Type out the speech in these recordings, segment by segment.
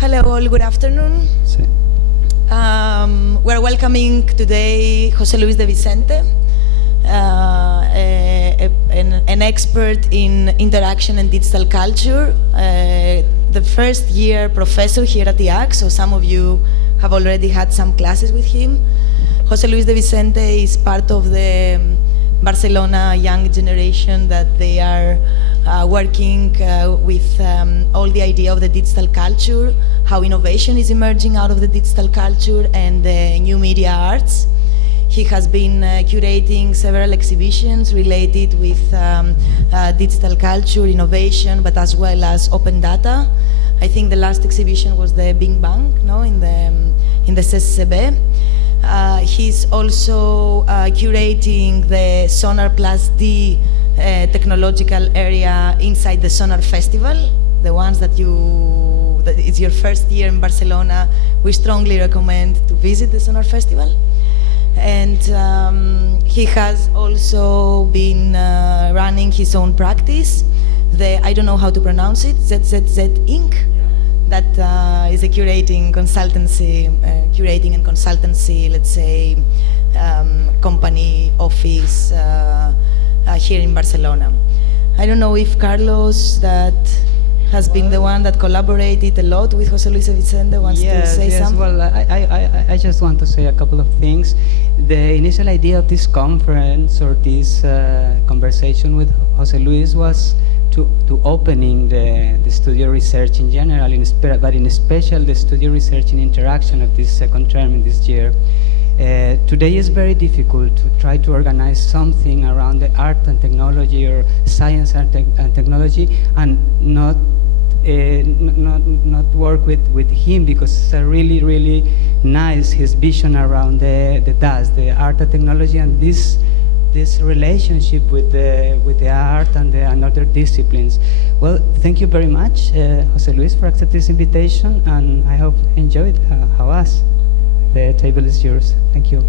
Hello all, good afternoon. Sí. We're welcoming today José Luis de Vicente, an expert in interaction and digital culture, the first year professor here at the IAAC, so some of you have already had some classes with him. José Luis de Vicente is part of the Barcelona young generation that they are working with all the idea of the digital culture, how innovation is emerging out of the digital culture and the new media arts. He has been curating several exhibitions related with digital culture, innovation, but as well as open data. I think the last exhibition was the Big Bang, no, in the CCCB. He's also curating the Sónar+D technological area inside the Sónar Festival, the ones that it's your first year in Barcelona. We strongly recommend to visit the Sónar Festival. And he has also been running his own practice, I don't know how to pronounce it, ZZZINC, that is a curating and consultancy, let's say, company office here in Barcelona. I don't know if Carlos, that has been the one that collaborated a lot with José Luis de Vicente, wants to say something. Well, I just want to say a couple of things. The initial idea of this conference or this conversation with José Luis was to opening the studio research in general, but in special the studio research in interaction of this second term in this year. Today is very difficult to try to organize something around the art and technology or science and technology and not work with him, because it's really nice his vision around the art and technology, and this relationship with the art and other disciplines. Well, thank you very much, José Luis, for accepting this invitation, and I hope you enjoyed Hawass. The table is yours. Thank you.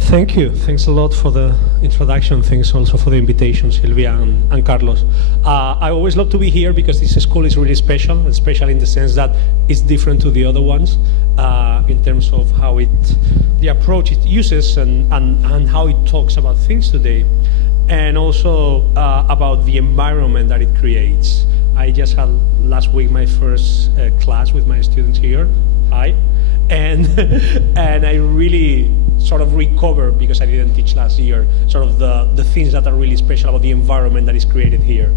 Thank you. Thanks a lot for the introduction. Thanks also for the invitation, Silvia and Carlos. I always love to be here because this school is really special, especially in the sense that it's different to the other ones in terms of how the approach it uses and how it talks about things today, and also about the environment that it creates. I just had last week my first class with my students here. Hi. And I really sort of recovered, because I didn't teach last year, sort of the things that are really special about the environment that is created here.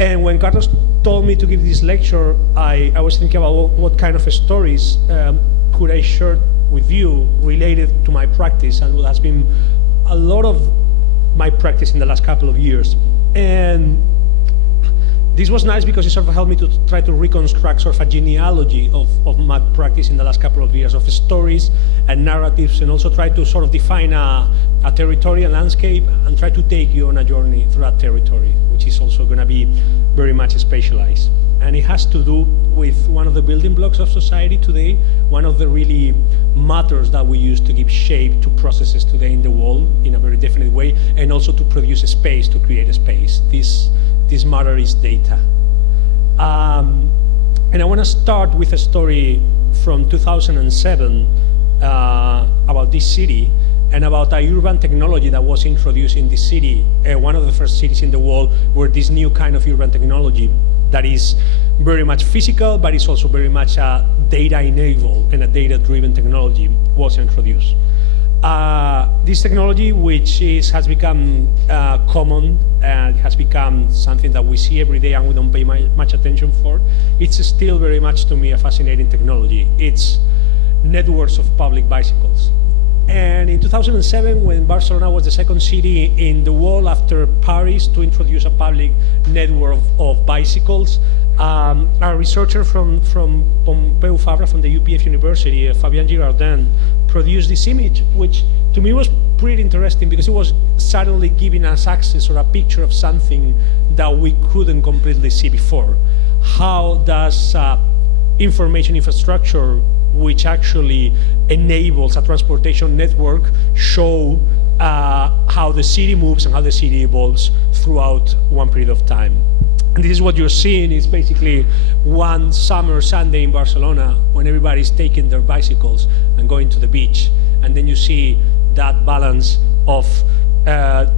And when Carlos told me to give this lecture, I was thinking about what kind of stories could I share with you related to my practice and what has been a lot of my practice in the last couple of years. And this was nice because it sort of helped me to try to reconstruct sort of a genealogy of my practice in the last couple of years, of stories and narratives, and also try to sort of define a territorial landscape and try to take you on a journey through that territory, which is also going to be very much specialized. And it has to do with one of the building blocks of society today, one of the really matters that we use to give shape to processes today in the world in a very definite way, and also to produce a space, to create a space. This matter is data. And I want to start with a story from 2007 about this city and about a urban technology that was introduced in this city, one of the first cities in the world where this new kind of urban technology that is very much physical, but it's also very much data-enabled and a data-driven technology was introduced. This technology, which has become common and has become something that we see every day and we don't pay much attention for, it's still very much to me a fascinating technology. It's networks of public bicycles. And in 2007, when Barcelona was the second city in the world after Paris to introduce a public network of bicycles, a researcher from Pompeu Fabra from the UPF University, Fabien Girardin, produced this image, which to me was pretty interesting because it was suddenly giving us access or a picture of something that we couldn't completely see before. How does information infrastructure which actually enables a transportation network, show how the city moves and how the city evolves throughout one period of time. And this is what you're seeing is basically one summer Sunday in Barcelona when everybody's taking their bicycles and going to the beach. And then you see that balance of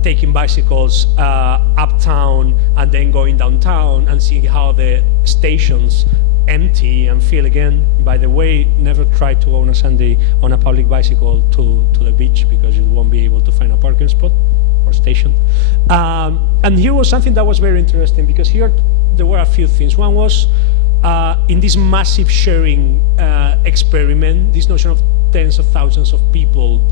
taking bicycles uptown and then going downtown and seeing how the stations empty and fill again. By the way, never try to go on a Sunday on a public bicycle to the beach because you won't be able to find a parking spot or station. And here was something that was very interesting because here there were a few things. One was in this massive sharing experiment, this notion of tens of thousands of people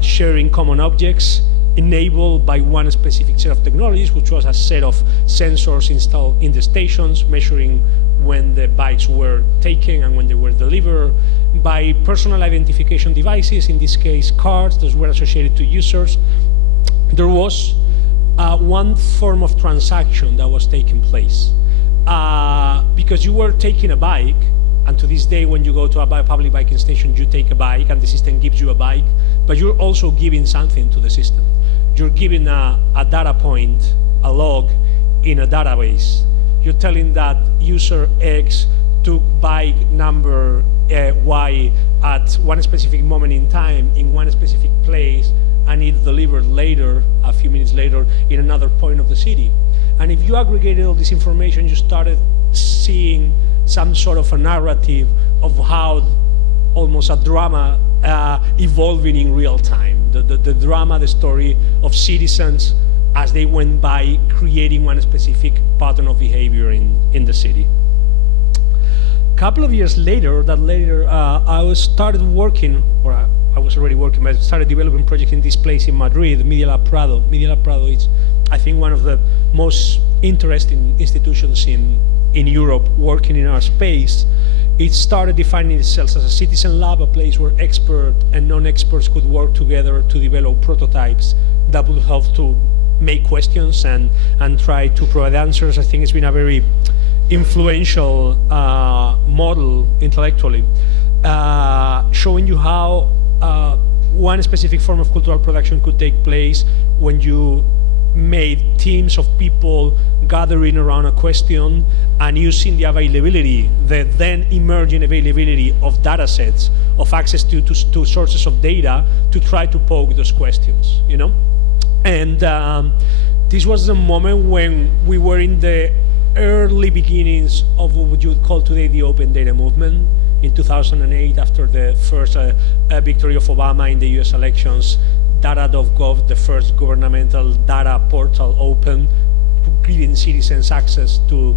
sharing common objects enabled by one specific set of technologies, which was a set of sensors installed in the stations, measuring when the bikes were taken and when they were delivered, by personal identification devices, in this case cards that were associated to users. There was one form of transaction that was taking place. Because you were taking a bike, and to this day when you go to a public biking station, you take a bike and the system gives you a bike, but you're also giving something to the system. You're giving a data point, a log in a database. You're telling that user X took bike number Y at one specific moment in time, in one specific place, and it delivered later, a few minutes later, in another point of the city. And if you aggregated all this information, you started seeing some sort of a narrative of how almost a drama evolving in real time. The drama, the story of citizens as they went by creating one specific pattern of behavior in the city. A couple of years later, I started working, or I was already working, but I started developing projects in this place in Madrid, Medialab Prado. Medialab Prado is, I think, one of the most interesting institutions in Europe working in our space. It started defining itself as a citizen lab, a place where experts and non-experts could work together to develop prototypes that would help to make questions and try to provide answers. I think it's been a very influential model intellectually, showing you how one specific form of cultural production could take place when you made teams of people gathering around a question and using the availability, the then emerging availability of data sets, of access to sources of data to try to poke those questions, you know? And this was the moment when we were in the early beginnings of what you would call today the open data movement. In 2008, after the first victory of Obama in the US elections, data.gov, the first governmental data portal, open, giving citizens access to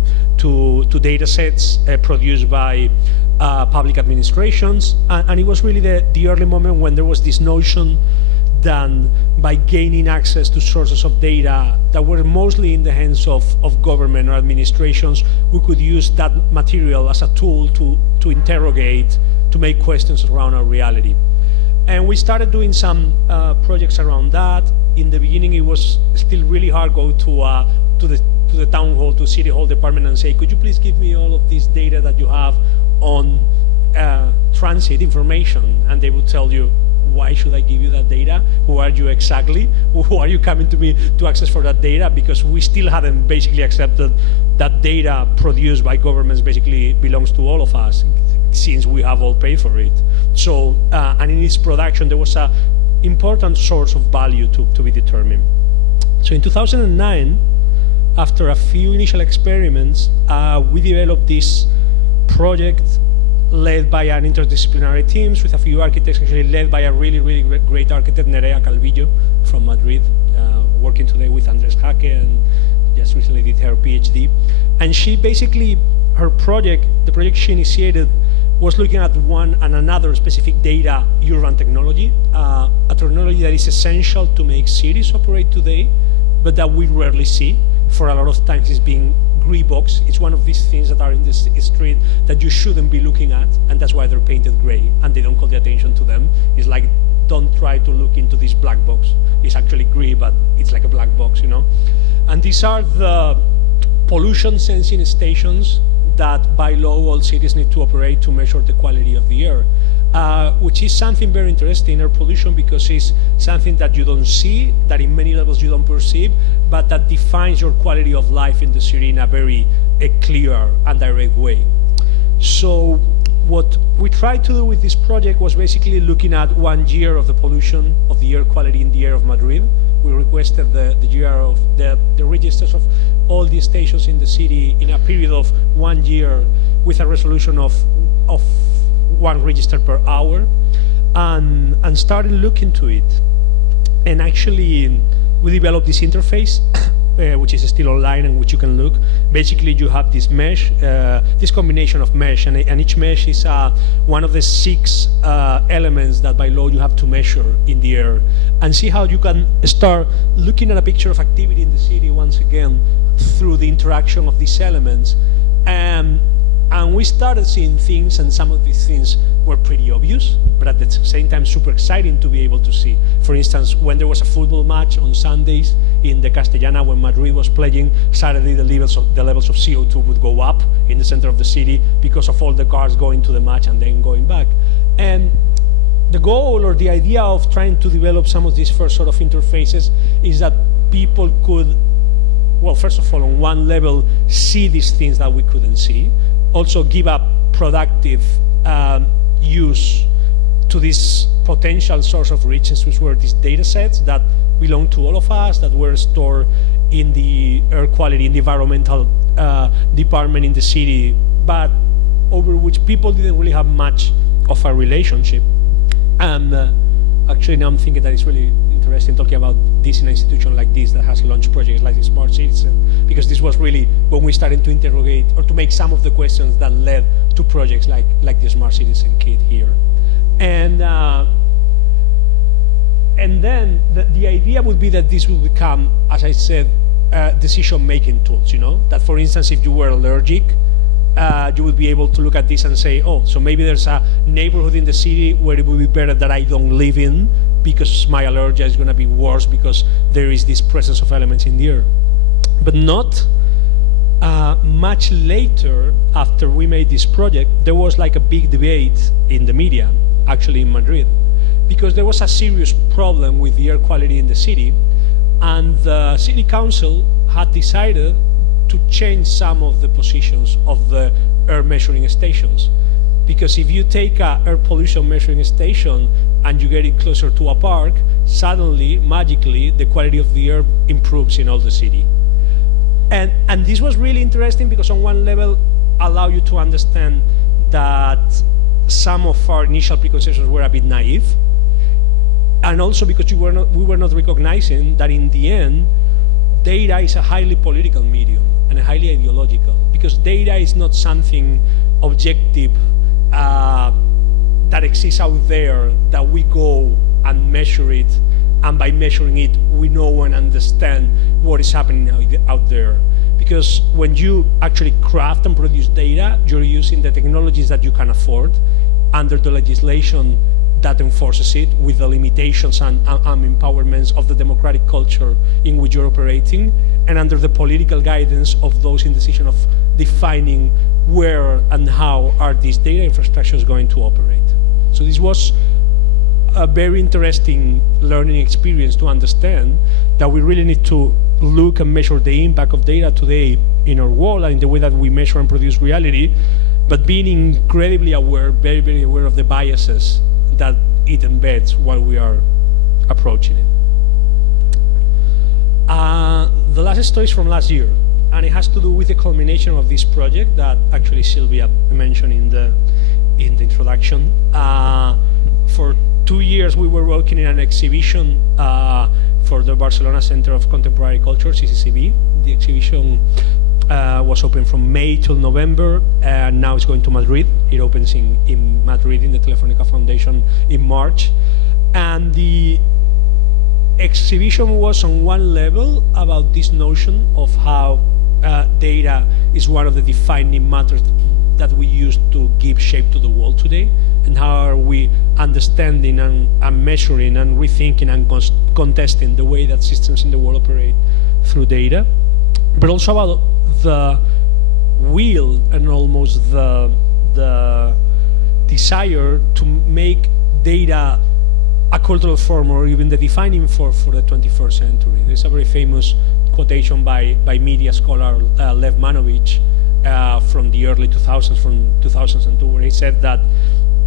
data sets produced by public administrations. And it was really the early moment when there was this notion that by gaining access to sources of data that were mostly in the hands of government or administrations, we could use that material as a tool to interrogate, to make questions around our reality. And we started doing some projects around that. In the beginning, it was still really hard to go to the town hall, to city hall department and say, could you please give me all of this data that you have on transit information? And they would tell you, why should I give you that data? Who are you exactly? Who are you coming to me to access for that data? Because we still hadn't basically accepted that data produced by governments basically belongs to all of us, since we have all paid for it. So, and in its production, there was an important source of value to be determined. So in 2009, after a few initial experiments, we developed this project led by an interdisciplinary teams with a few architects, actually led by a really, really great architect, Nerea Calvillo from Madrid, working today with Andres Jaque and just recently did her PhD. And she basically, her project, the project she initiated, was looking at one and another specific data urban technology, a technology that is essential to make cities operate today, but that we rarely see. For a lot of times it's being gray box. It's one of these things that are in the street that you shouldn't be looking at, and that's why they're painted gray, and they don't call the attention to them. It's like, don't try to look into this black box. It's actually gray, but it's like a black box, you know? And these are the pollution sensing stations that by law all cities need to operate to measure the quality of the air, which is something very interesting, air pollution, because it's something that you don't see, that in many levels you don't perceive, but that defines your quality of life in the city in a very clear and direct way. So what we tried to do with this project was basically looking at 1 year of the pollution of the air quality in the air of Madrid. We requested the year of the registers of all the stations in the city in a period of 1 year with a resolution of 1 register per hour, and started looking to it. And actually, we developed this interface, which is still online and which you can look. Basically, you have this mesh, this combination of mesh, and each mesh is one of the 6 elements that by law you have to measure in the air, and see how you can start looking at a picture of activity in the city once again through the interaction of these elements. And we started seeing things, and some of these things were pretty obvious, but at the same time super exciting to be able to see. For instance, when there was a football match on Sundays in the Castellana, when Madrid was playing, suddenly the levels of CO2 would go up in the center of the city because of all the cars going to the match and then going back. And the goal or the idea of trying to develop some of these first sort of interfaces is that people could, well, first of all, on one level, see these things that we couldn't see, also give a productive use to this potential source of riches, which were these data sets that belong to all of us, that were stored in the air quality, in the environmental department in the city, but over which people didn't really have much of a relationship. And actually now I'm thinking that it's really interesting talking about this in an institution like this that has launched projects like the Smart Citizen, because this was really when we started to interrogate or to make some of the questions that led to projects like the Smart Citizen Kit here. And then the idea would be that this will become, as I said, decision-making tools, you know? That, for instance, if you were allergic, you would be able to look at this and say, oh, so maybe there's a neighborhood in the city where it would be better that I don't live in because my allergy is going to be worse because there is this presence of elements in the air. But not much later, after we made this project, there was like a big debate in the media, actually in Madrid, because there was a serious problem with the air quality in the city, and the city council had decided to change some of the positions of the air measuring stations. Because if you take a air pollution measuring station and you get it closer to a park, suddenly, magically, the quality of the air improves in all the city. And this was really interesting because on one level, allow you to understand that some of our initial preconceptions were a bit naive, and also because we were not recognizing that in the end, data is a highly political medium and a highly ideological, because data is not something objective that exists out there that we go and measure it, and by measuring it, we know and understand what is happening out there. Because when you actually craft and produce data, you're using the technologies that you can afford under the legislation that enforces it, with the limitations and empowerments of the democratic culture in which you're operating, and under the political guidance of those in decision of defining where and how are these data infrastructures going to operate. So this was a very interesting learning experience to understand that we really need to look and measure the impact of data today in our world and in the way that we measure and produce reality, but being incredibly aware, very, very aware of the biases that it embeds while we are approaching it. The last story is from last year, and it has to do with the culmination of this project that actually Sylvia mentioned in the introduction. For 2 years we were working in an exhibition for the Barcelona Center of Contemporary Culture, CCCB. The exhibition was open from May till November, and now it's going to Madrid. It opens in Madrid in the Telefónica Foundation in March. And the exhibition was on one level about this notion of how data is one of the defining matters that we use to give shape to the world today, and how are we understanding and measuring and rethinking and contesting the way that systems in the world operate through data, but also about will and almost the desire to make data a cultural form or even the defining for the 21st century. There's a very famous quotation by media scholar Lev Manovich from the early 2000s, from 2002, where he said that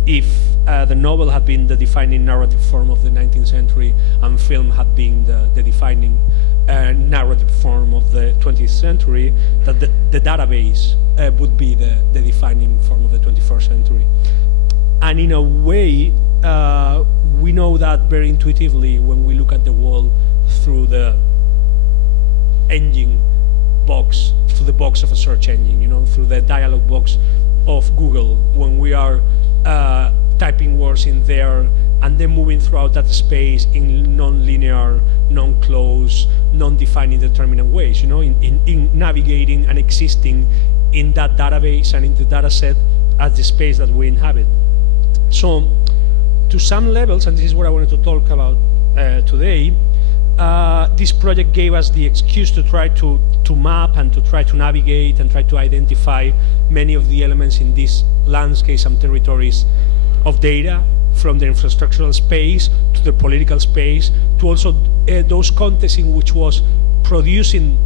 if the novel had been the defining narrative form of the 19th century and film had been the defining narrative form of the 20th century, that the database would be the defining form of the 21st century. And in a way, we know that very intuitively when we look at the world through the engine box, through the box of a search engine, through the dialog box of Google, when we are typing words in there and then moving throughout that space in non-linear, non-closed, non-defined, indeterminate ways, in navigating and existing in that database and in the data set as the space that we inhabit. So, to some levels, and this is what I wanted to talk about today, this project gave us the excuse to try to map and to try to navigate and try to identify many of the elements in these landscapes and territories of data, from the infrastructural space to the political space, to also those contexts in which was producing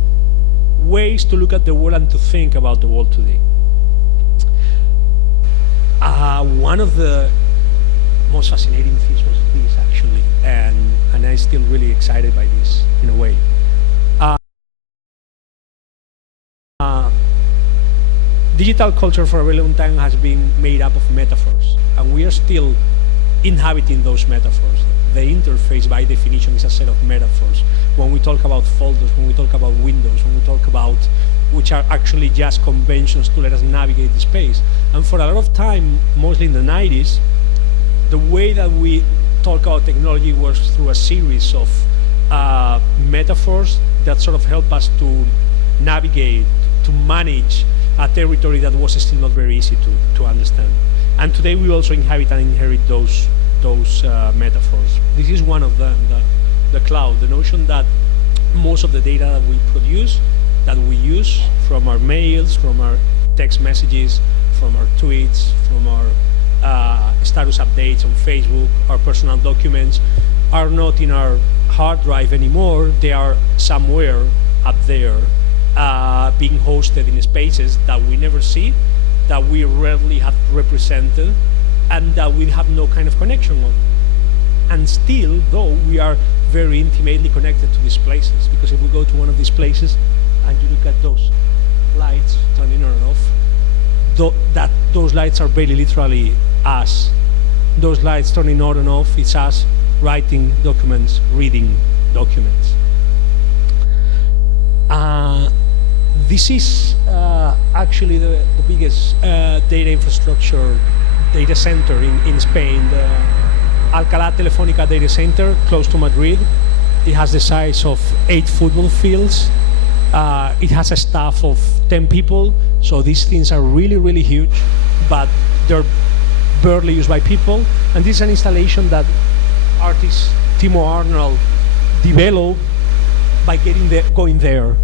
ways to look at the world and to think about the world today. One of the most fascinating things was this, actually, and I'm still really excited by this, in a way. Digital culture for a very long time has been made up of metaphors, and we are still inhabiting those metaphors. The interface, by definition, is a set of metaphors. When we talk about folders, when we talk about windows, when we talk about, which are actually just conventions to let us navigate the space. And for a lot of time, mostly in the 90s, the way that we talk about technology was through a series of metaphors that sort of help us to navigate, to manage a territory that was still not very easy to understand. And today we also inhabit and inherit those metaphors. This is one of them, the cloud, the notion that most of the data that we produce, that we use from our mails, from our text messages, from our tweets, from our status updates on Facebook, our personal documents, are not in our hard drive anymore. They are somewhere up there, being hosted in spaces that we never see, that we rarely have represented, and that we have no kind of connection on. And still, though, we are very intimately connected to these places, because if we go to one of these places and you look at those lights turning on and off, those lights are very literally us. Those lights turning on and off, it's us writing documents, reading documents. This is actually the biggest data infrastructure data center in Spain, the Alcalá Telefónica data center, close to Madrid. It has the size of 8 football fields. It has a staff of 10 people, so these things are really, really huge, but they're barely used by people. And this is an installation that artist Timo Arnold developed by going there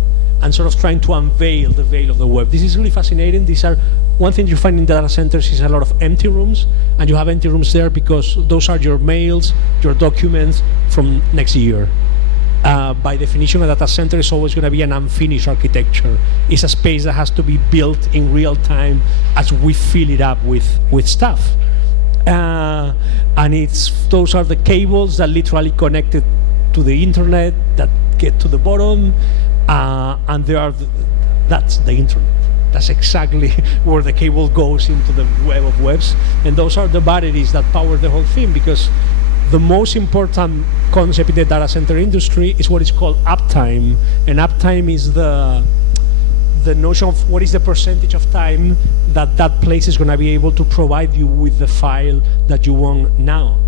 and sort of trying to unveil the veil of the web. This is really fascinating. These are, one thing you find in data centers is a lot of empty rooms, and you have empty rooms there because those are your mails, your documents from next year. By definition, a data center is always going to be an unfinished architecture. It's a space that has to be built in real time as we fill it up with stuff. And those are the cables that literally connect it to the internet, that get to the bottom, and that's the internet. That's exactly where the cable goes into the web of webs. And those are the batteries that power the whole thing, because the most important concept in the data center industry is what is called uptime. And uptime is the notion of what is the percentage of time that place is going to be able to provide you with the file that you want now.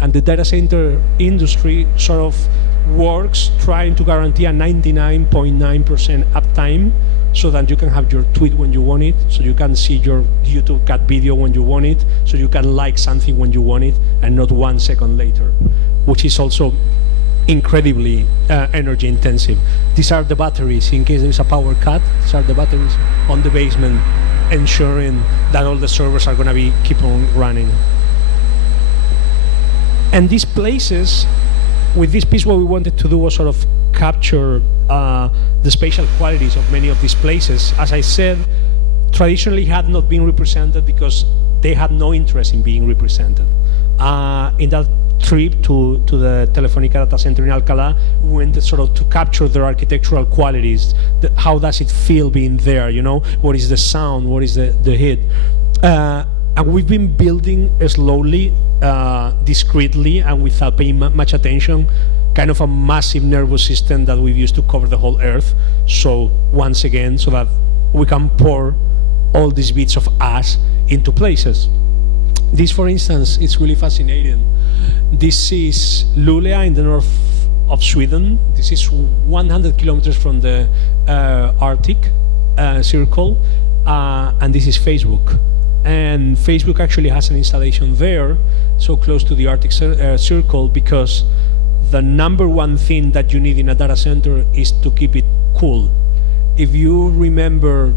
And the data center industry sort of works trying to guarantee a 99.9% uptime, so that you can have your tweet when you want it, so you can see your YouTube cat video when you want it, so you can like something when you want it, and not 1 second later, which is also incredibly energy intensive. These are the batteries in case there is a power cut. These are the batteries on the basement, ensuring that all the servers are going to keep on running. And these places, with this piece, what we wanted to do was sort of capture the spatial qualities of many of these places. As I said, traditionally had not been represented because they had no interest in being represented. In that trip to the Telefónica data center in Alcalá, we went sort of to capture their architectural qualities. How does it feel being there? You know, what is the sound? What is the heat? And we've been building slowly, discreetly, and without paying much attention, kind of a massive nervous system that we've used to cover the whole Earth. So once again, so that we can pour all these bits of us into places. This, for instance, is really fascinating. This is Luleå in the north of Sweden. This is 100 kilometers from the Arctic Circle, and this is Facebook. And Facebook actually has an installation there, so close to the Arctic Circle, because the number one thing that you need in a data center is to keep it cool. If you remember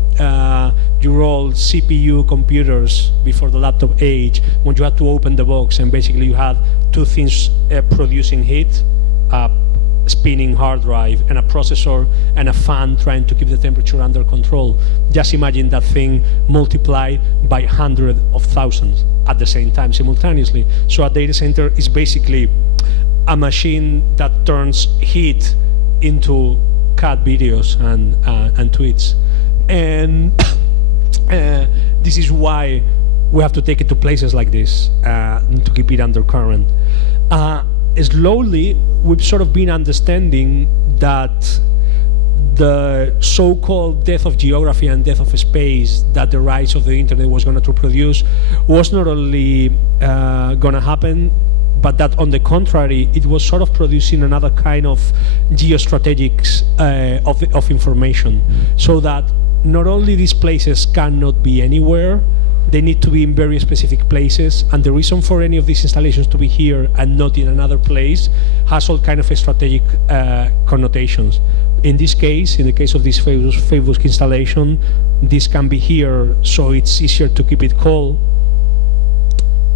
your old CPU computers before the laptop age, when you had to open the box and basically you had two things producing heat, a spinning hard drive and a processor and a fan trying to keep the temperature under control. Just imagine that thing multiplied by hundreds of thousands at the same time, simultaneously. So a data center is basically a machine that turns heat into cat videos and tweets. And this is why we have to take it to places like this to keep it under current. Slowly, we've sort of been understanding that the so-called death of geography and death of space that the rise of the internet was going to produce was not only going to happen, but that on the contrary, it was sort of producing another kind of geostrategics of information, so that not only these places cannot be anywhere, they need to be in very specific places, and the reason for any of these installations to be here and not in another place has all kind of strategic connotations. In this case, in the case of this Facebook installation, this can be here, so it's easier to keep it cold.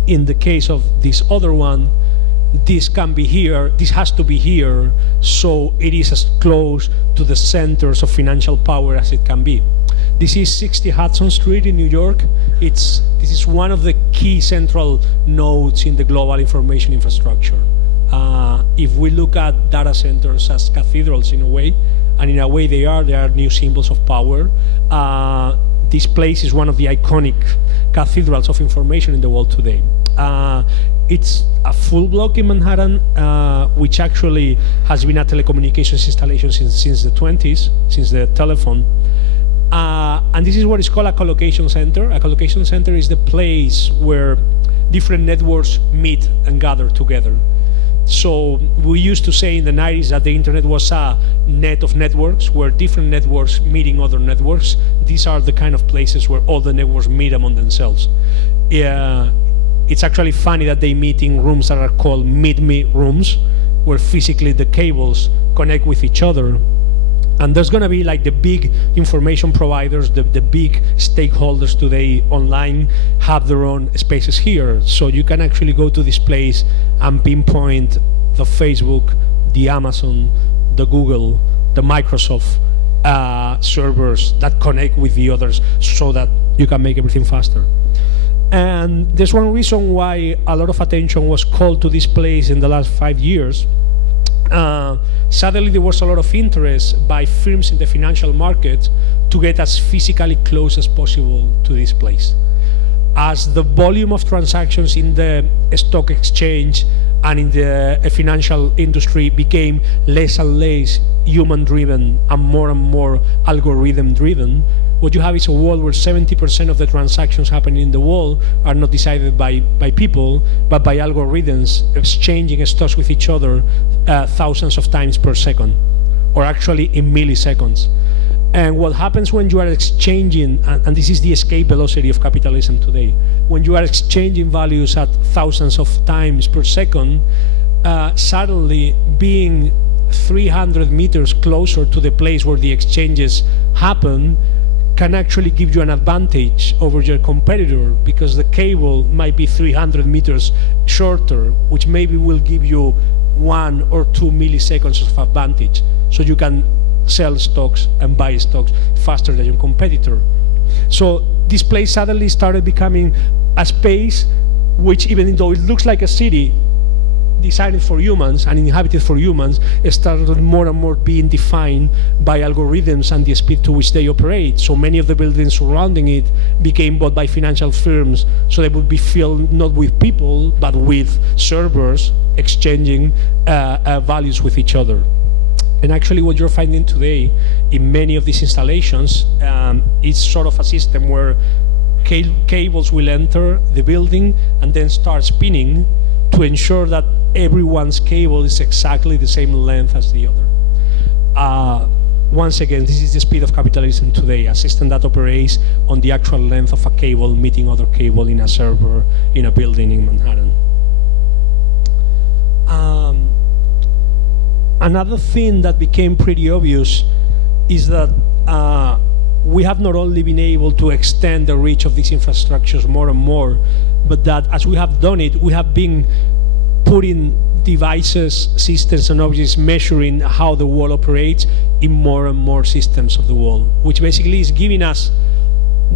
In the case of this other one, this can be here, this has to be here, so it is as close to the centers of financial power as it can be. This is 60 Hudson Street in New York. This is one of the key central nodes in the global information infrastructure. If we look at data centers as cathedrals in a way, and in a way they are new symbols of power, this place is one of the iconic cathedrals of information in the world today. It's a full block in Manhattan, which actually has been a telecommunications installation since the 20s, since the telephone. And this is what is called a collocation center. A collocation center is the place where different networks meet and gather together. So we used to say in the 90s that the internet was a net of networks, where different networks meeting other networks. These are the kind of places where all the networks meet among themselves. It's actually funny that they meet in rooms that are called meet-me rooms, where physically the cables connect with each other. And there's going to be like the big information providers, the big stakeholders today online have their own spaces here. So you can actually go to this place and pinpoint the Facebook, the Amazon, the Google, the Microsoft servers that connect with the others, so that you can make everything faster. And there's one reason why a lot of attention was called to this place in the last 5 years. Suddenly there was a lot of interest by firms in the financial market to get as physically close as possible to this place. As the volume of transactions in the stock exchange and in the financial industry became less and less human-driven and more algorithm-driven, what you have is a world where 70% of the transactions happening in the world are not decided by people, but by algorithms exchanging stocks with each other thousands of times per second, or actually in milliseconds. And what happens when you are exchanging, and this is the escape velocity of capitalism today, when you are exchanging values at thousands of times per second, suddenly being 300 meters closer to the place where the exchanges happen can actually give you an advantage over your competitor, because the cable might be 300 meters shorter, which maybe will give you 1 or 2 milliseconds of advantage. So you can sell stocks and buy stocks faster than your competitor. So this place suddenly started becoming a space which, even though it looks like a city designed for humans and inhabited for humans, it started more and more being defined by algorithms and the speed to which they operate. So many of the buildings surrounding it became bought by financial firms, so they would be filled not with people, but with servers exchanging values with each other. And actually what you're finding today in many of these installations is sort of a system where cables will enter the building and then start spinning to ensure that everyone's cable is exactly the same length as the other. Once again, this is the speed of capitalism today, a system that operates on the actual length of a cable meeting other cable in a server in a building in Manhattan. Another thing that became pretty obvious is that we have not only been able to extend the reach of these infrastructures more and more, but that as we have done it, we have been putting devices, systems, and objects measuring how the world operates in more and more systems of the world, which basically is giving us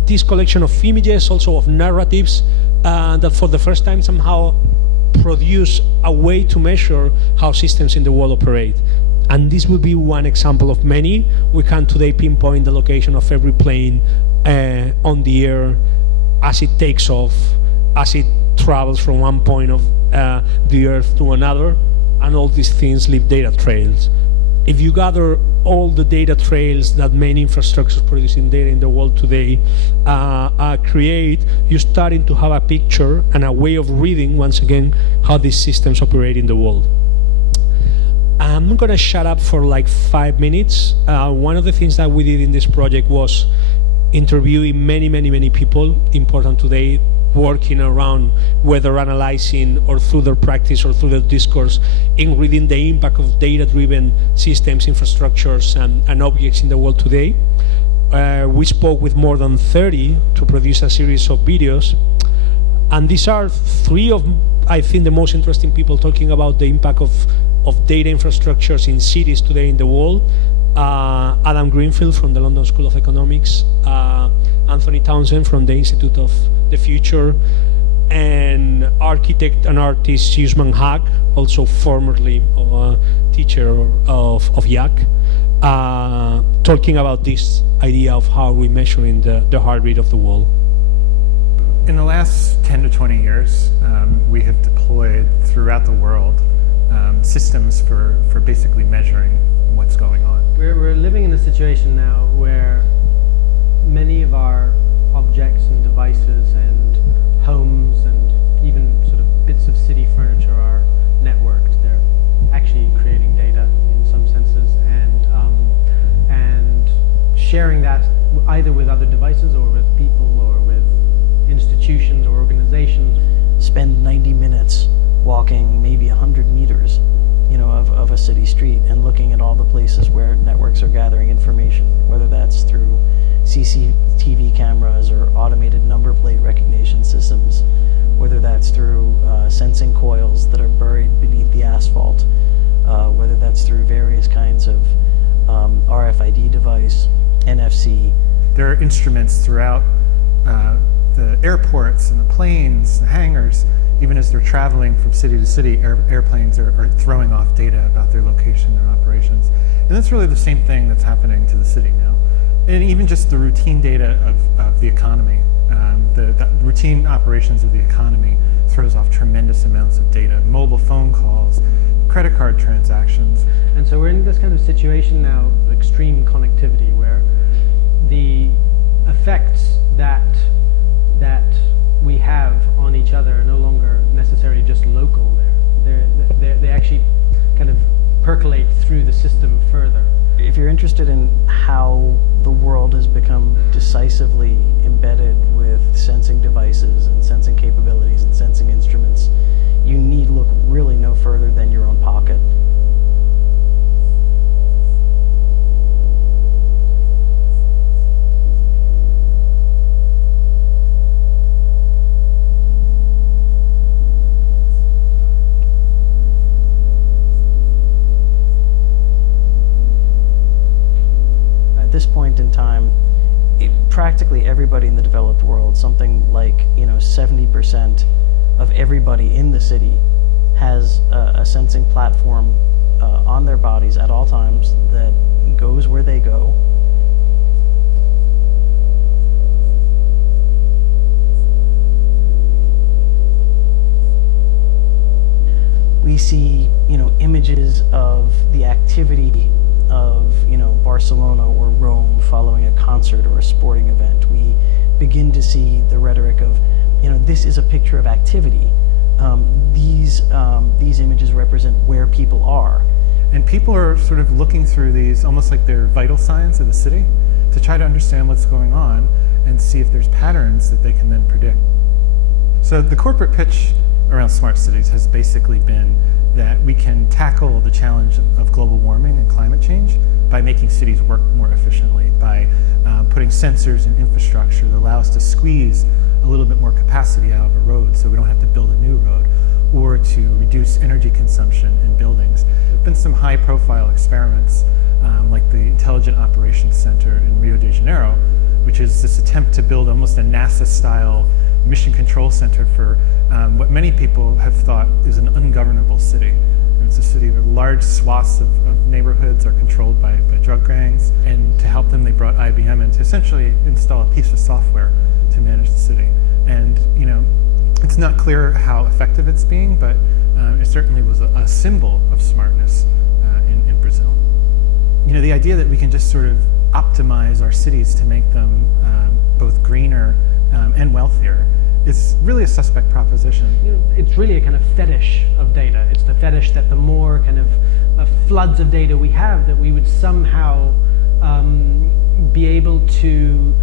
this collection of images, also of narratives, that for the first time somehow produce a way to measure how systems in the world operate. And this will be one example of many. We can today pinpoint the location of every plane on the air as it takes off, as it travels from one point of the Earth to another, and all these things leave data trails. If you gather all the data trails that many infrastructures producing data in the world today create, you're starting to have a picture and a way of reading, once again, how these systems operate in the world. I'm going to shut up for like 5 minutes. One of the things that we did in this project was interviewing many people important today, working around whether analyzing or through their practice or through their discourse in reading the impact of data-driven systems, infrastructures, and objects in the world today. We spoke with more than 30 to produce a series of videos. And these are 3 of, I think, the most interesting people talking about the impact of data infrastructures in cities today in the world. Adam Greenfield from the London School of Economics, Anthony Townsend from the Institute of the Future, and architect and artist Usman Haq, also formerly a teacher of IAAC, talking about this idea of how we're measuring the heartbeat of the world. In the last 10 to 20 years, we have deployed throughout the world systems for basically measuring what's going on. We're living in a situation now where many of our objects and devices and homes and even sort of bits of city furniture are networked. They're actually creating data in some senses and sharing that either with other devices or with people or with institutions or organizations. Spend 90 minutes walking maybe 100 meters, you know, of a city street and looking at all the places where networks are gathering information, whether that's through CCTV cameras or automated number plate recognition systems, whether that's through sensing coils that are buried beneath the asphalt, whether that's through various kinds of RFID device, NFC. There are instruments throughout the airports and the planes, the hangars. Even as they're traveling from city to city, airplanes are throwing off data about their location, their operations. And that's really the same thing that's happening to the city now. And even just the routine data of the economy, the routine operations of the economy throws off tremendous amounts of data. Mobile phone calls, credit card transactions. And so we're in this kind of situation now, extreme connectivity, where the effects that we have on each other are no longer necessarily just local. They actually kind of percolate through the system further. If you're interested in how the world has become decisively embedded with sensing devices and sensing capabilities and sensing instruments, you need look really no further than your own pocket. point in time, practically everybody in the developed world, something like 70% of everybody in the city has a sensing platform on their bodies at all times that goes where they go. We see, images of the activity of, Barcelona or Rome following a concert or a sporting event. We begin to see the rhetoric of, this is a picture of activity. These images represent where people are. And people are sort of looking through these almost like they're vital signs of the city to try to understand what's going on and see if there's patterns that they can then predict. So the corporate pitch around smart cities has basically been that we can tackle the challenge of global warming and climate change by making cities work more efficiently, by putting sensors and infrastructure that allow us to squeeze a little bit more capacity out of a road so we don't have to build a new road, or to reduce energy consumption in buildings. There have been some high-profile experiments, like the Intelligent Operations Center in Rio de Janeiro, which is this attempt to build almost a NASA-style mission control center for what many people have thought is an ungovernable city. And it's a city where large swaths of neighborhoods are controlled by drug gangs, and to help them they brought IBM in to essentially install a piece of software to manage the city. And it's not clear how effective it's being, but it certainly was a symbol of smartness in Brazil. The idea that we can just sort of optimize our cities to make them both greener and wealthier is really a suspect proposition. It's really a kind of fetish of data. It's the fetish that the more kind of floods of data we have, that we would somehow be able to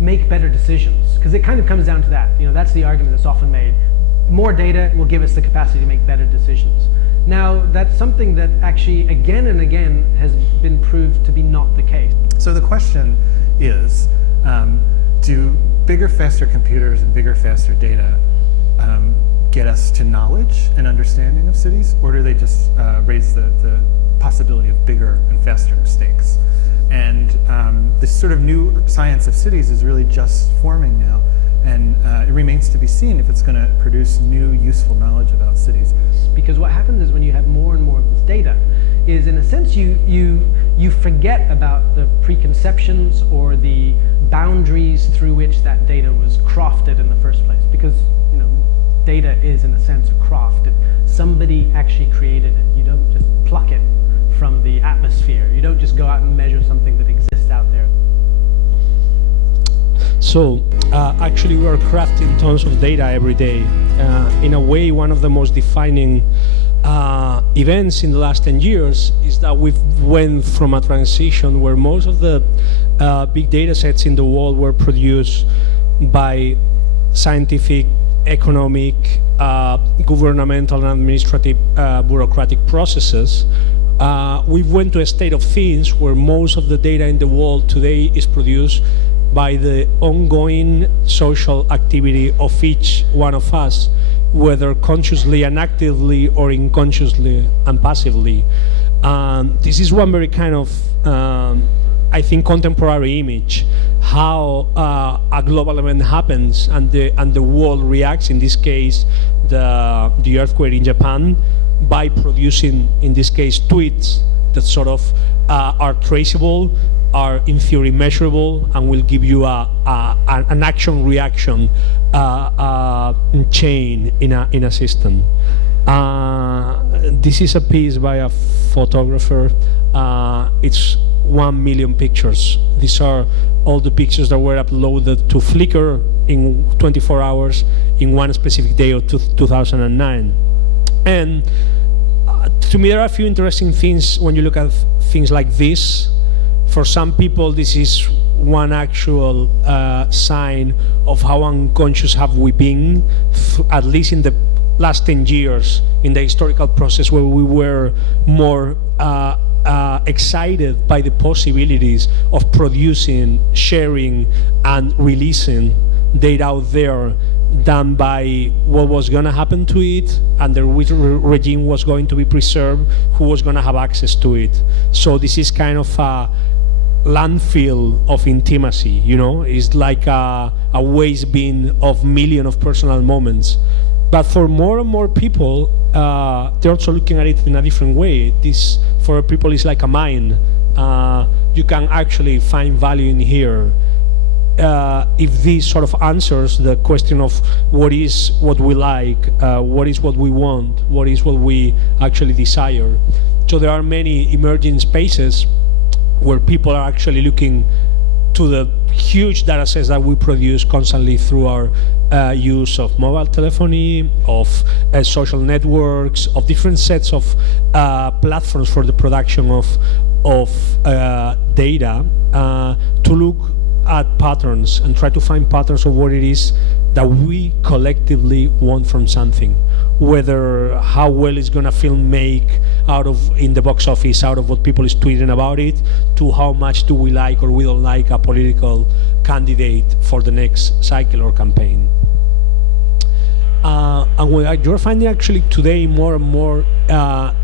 make better decisions. Because it kind of comes down to that. That's the argument that's often made. More data will give us the capacity to make better decisions. Now, that's something that actually again and again has been proved to be not the case. So the question is, do bigger, faster computers and bigger, faster data get us to knowledge and understanding of cities, or do they just raise the possibility of bigger and faster mistakes? And this sort of new science of cities is really just forming now, and it remains to be seen if it's going to produce new, useful knowledge about cities. Because what happens is when you have more and more of this data, is in a sense you forget about the preconceptions or the boundaries through which that data was crafted in the first place. Because data is in a sense a craft. Somebody actually created it. You don't just pluck it from the atmosphere. You don't just go out and measure something that exists out there. So actually we are crafting tons of data every day. In a way, one of the most defining events in the last 10 years is that we've went from a transition where most of the big data sets in the world were produced by scientific, economic, governmental and administrative bureaucratic processes. We went to a state of things where most of the data in the world today is produced by the ongoing social activity of each one of us, whether consciously and actively or unconsciously and passively. This is one very kind of, I think, contemporary image, how a global event happens and the world reacts, in this case, the earthquake in Japan, by producing, in this case, tweets that sort of are traceable, are in theory measurable, and will give you an action-reaction chain in a system. This is a piece by a photographer. It's 1 million pictures. These are all the pictures that were uploaded to Flickr in 24 hours in one specific day of 2009. And to me, there are a few interesting things when you look at things like this. For some people, this is one actual sign of how unconscious have we been, at least in the last 10 years, in the historical process where we were more excited by the possibilities of producing, sharing, and releasing data out there than by what was going to happen to it, under which regime was going to be preserved, who was going to have access to it. So this is kind of landfill of intimacy, you know, it's like a waste bin of millions of personal moments. But for more and more people, they're also looking at it in a different way. This, for people, is like a mine. You can actually find value in here. If this sort of answers the question of what is what we like, what is what we want, what is what we actually desire. So there are many emerging spaces where people are actually looking to the huge data sets that we produce constantly through our use of mobile telephony, of social networks, of different sets of platforms for the production of data, to look at patterns and try to find patterns of what it is that we collectively want from something. Whether how well it's going to film make out of in the box office, out of what people is tweeting about it, to how much do we like or we don't like a political candidate for the next cycle or campaign. And what you're finding actually today more and more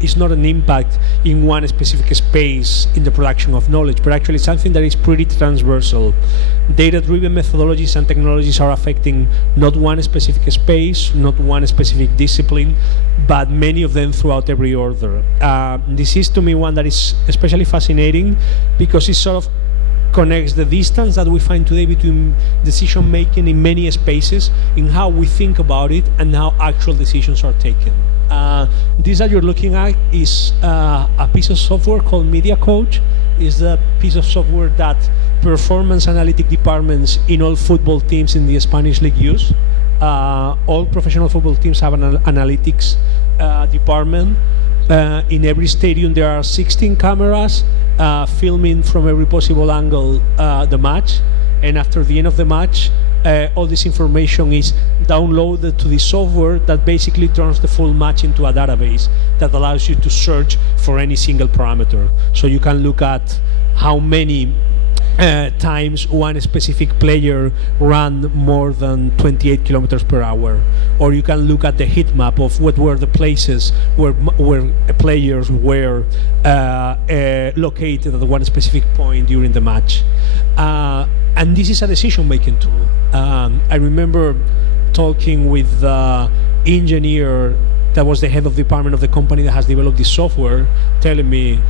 is not an impact in one specific space in the production of knowledge, but actually something that is pretty transversal. Data-driven methodologies and technologies are affecting not one specific space, not one specific discipline, but many of them throughout every order. This is, to me, one that is especially fascinating because it sort of connects the distance that we find today between decision making in many spaces, in how we think about it and how actual decisions are taken. This that you're looking at is a piece of software called Media Coach. It's the piece of software that performance analytic departments in all football teams in the Spanish league use. All professional football teams have an analytics department. In every stadium there are 16 cameras filming from every possible angle the match, and after the end of the match all this information is downloaded to the software that basically turns the full match into a database that allows you to search for any single parameter. So you can look at how many times one specific player ran more than 28 kilometers per hour, or you can look at the heat map of what were the places where players were located at one specific point during the match. And this is a decision-making tool. I remember talking with the engineer that was the head of the department of the company that has developed this software, telling me,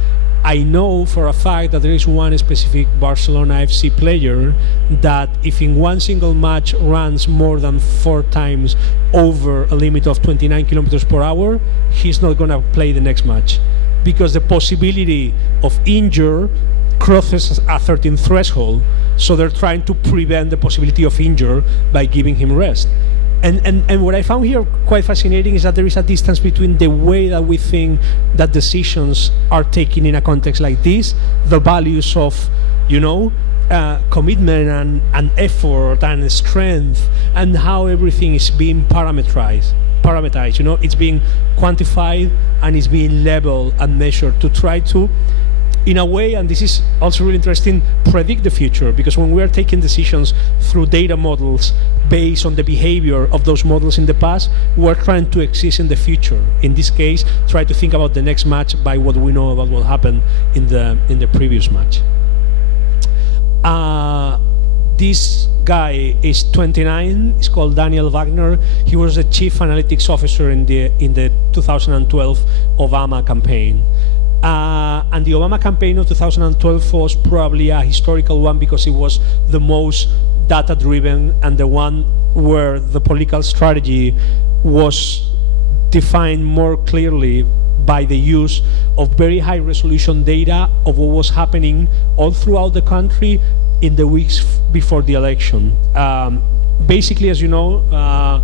I know for a fact that there is one specific Barcelona FC player that if in one single match runs more than 4 times over a limit of 29 kilometers per hour, he's not going to play the next match, because the possibility of injury crosses a certain threshold. So they're trying to prevent the possibility of injury by giving him rest. And what I found here quite fascinating is that there is a distance between the way that we think that decisions are taken in a context like this, the values of, you know, commitment and effort and strength, and how everything is being parameterized. You know, it's being quantified and it's being leveled and measured to try to, in a way, and this is also really interesting, predict the future, because when we are taking decisions through data models based on the behavior of those models in the past, we're trying to exist in the future. In this case, try to think about the next match by what we know about what happened in the previous match. This guy is 29. He's called Daniel Wagner. He was the chief analytics officer in the 2012 Obama campaign. And the Obama campaign of 2012 was probably a historical one because it was the most data-driven and the one where the political strategy was defined more clearly by the use of very high-resolution data of what was happening all throughout the country in the weeks before the election. Basically, as you know,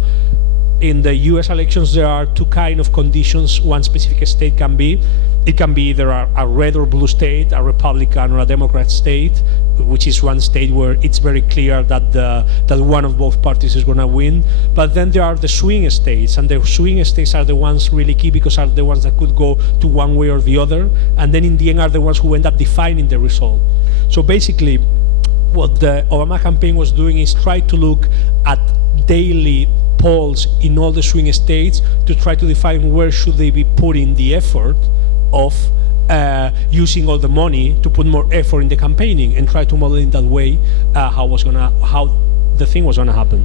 in the US elections, there are 2 kinds of conditions one specific state can be. It can be either a red or blue state, a Republican or a Democrat state, which is one state where it's very clear that that one of both parties is going to win. But then there are the swing states, and the swing states are the ones really key because are the ones that could go to one way or the other, and then in the end are the ones who end up defining the result. So basically, what the Obama campaign was doing is try to look at daily polls in all the swing states to try to define where should they be putting the effort of using all the money to put more effort in the campaigning and try to model in that way how the thing was going to happen.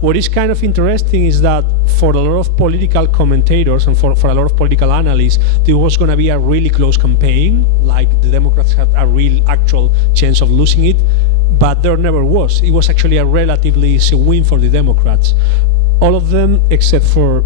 What is kind of interesting is that for a lot of political commentators and for a lot of political analysts, there was going to be a really close campaign, like the Democrats had a real actual chance of losing it, but there never was. It was actually a relatively easy win for the Democrats. All of them, except for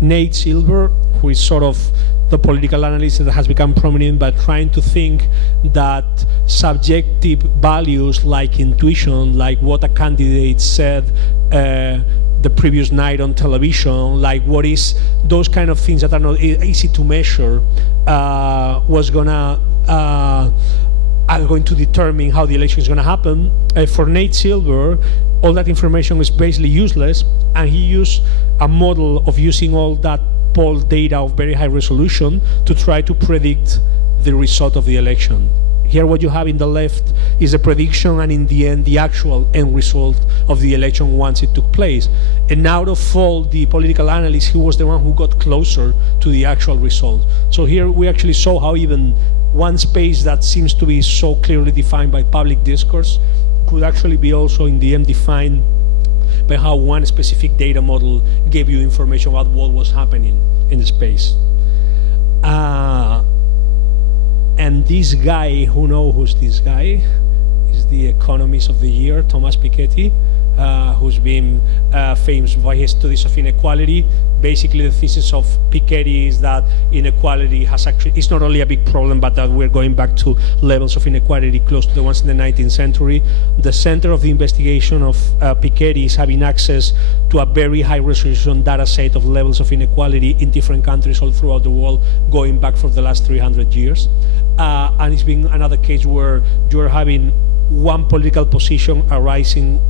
Nate Silver, who is sort of the political analyst that has become prominent by trying to think that subjective values like intuition, like what a candidate said the previous night on television, like what is those kind of things that are not easy to measure, was are going to determine how the election is going to happen. For Nate Silver, all that information is basically useless, and he used a model of using all that poll data of very high resolution to try to predict the result of the election. Here what you have in the left is a prediction, and in the end the actual end result of the election once it took place. And out of all the political analysts, he was the one who got closer to the actual result. So here we actually saw how even one space that seems to be so clearly defined by public discourse could actually be also in the end defined by how one specific data model gave you information about what was happening in the space. And this guy, who knows who's this guy, is the economist of the year, Thomas Piketty, who's been famous by his studies of inequality. Basically, the thesis of Piketty is that inequality has actually, it's not only a big problem, but that we're going back to levels of inequality close to the ones in the 19th century. The center of the investigation of Piketty is having access to a very high resolution data set of levels of inequality in different countries all throughout the world, going back for the last 300 years. And it's been another case where you're having one political position arising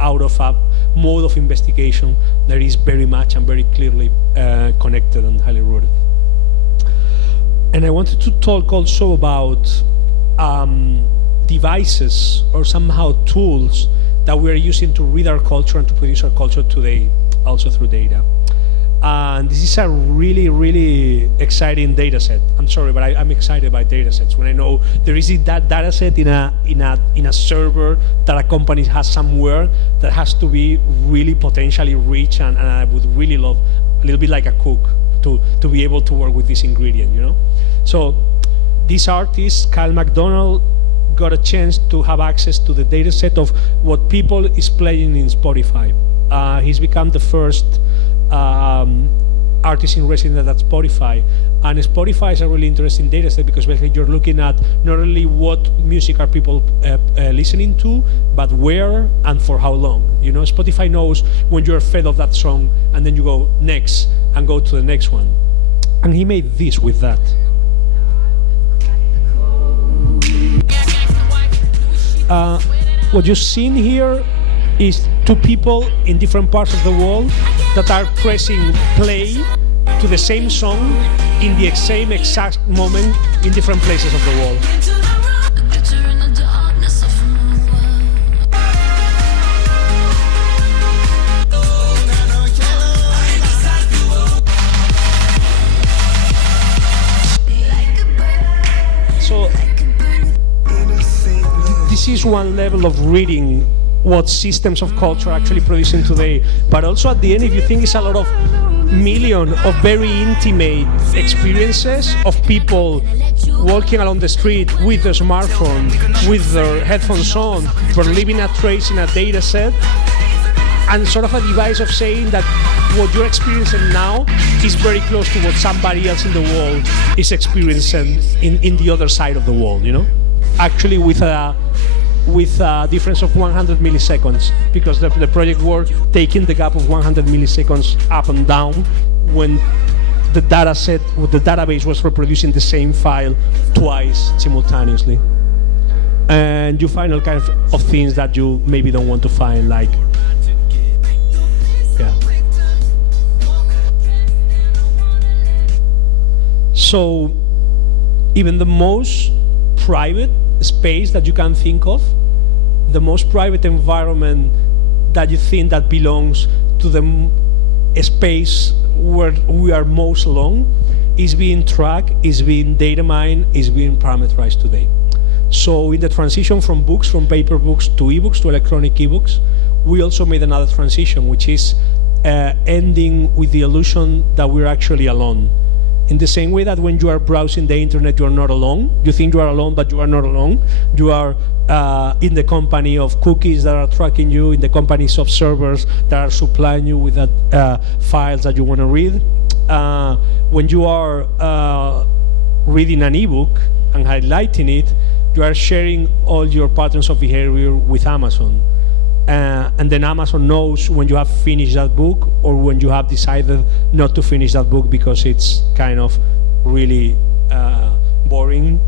out of a mode of investigation that is very much and very clearly connected and highly rooted. And I wanted to talk also about devices or somehow tools that we're using to read our culture and to produce our culture today, also through data. And this is a really, really exciting data set. I'm sorry, but I'm excited by data sets. When I know there is that data set in a server that a company has somewhere that has to be really potentially rich, and I would really love, a little bit like a cook, to be able to work with this ingredient, you know? So this artist, Kyle MacDonald, got a chance to have access to the data set of what people is playing in Spotify. He's become the first artist in residence at Spotify, and Spotify is a really interesting data set because basically you're looking at not only what music are people listening to, but where and for how long. You know, Spotify knows when you're fed of that song, and then you go next and go to the next one. And he made this with that. What you've seen here is two people in different parts of the world that are pressing play to the same song in the same exact moment in different places of the world. So this is one level of reading what systems of culture are actually producing today. But also at the end, if you think it's a lot of million of very intimate experiences of people walking along the street with their smartphone, with their headphones on, but leaving a trace in a data set, and sort of a device of saying that what you're experiencing now is very close to what somebody else in the world is experiencing in the other side of the world, you know? Actually with a difference of 100 milliseconds, because the project worked taking the gap of 100 milliseconds up and down when the data set, the database was reproducing the same file twice simultaneously. And you find all kinds of things that you maybe don't want to find, like, yeah. So even the most private space that you can think of, the most private environment that you think that belongs to the space where we are most alone, is being tracked, is being data mined, is being parameterized today. So in the transition from books, from paper books to ebooks, to electronic ebooks, we also made another transition, which is ending with the illusion that we're actually alone. In the same way that when you are browsing the internet, you are not alone. You think you are alone, but you are not alone. You are in the company of cookies that are tracking you, in the companies of servers that are supplying you with files that you want to read. When you are reading an ebook and highlighting it, you are sharing all your patterns of behavior with Amazon. And then Amazon knows when you have finished that book or when you have decided not to finish that book because it's kind of really boring,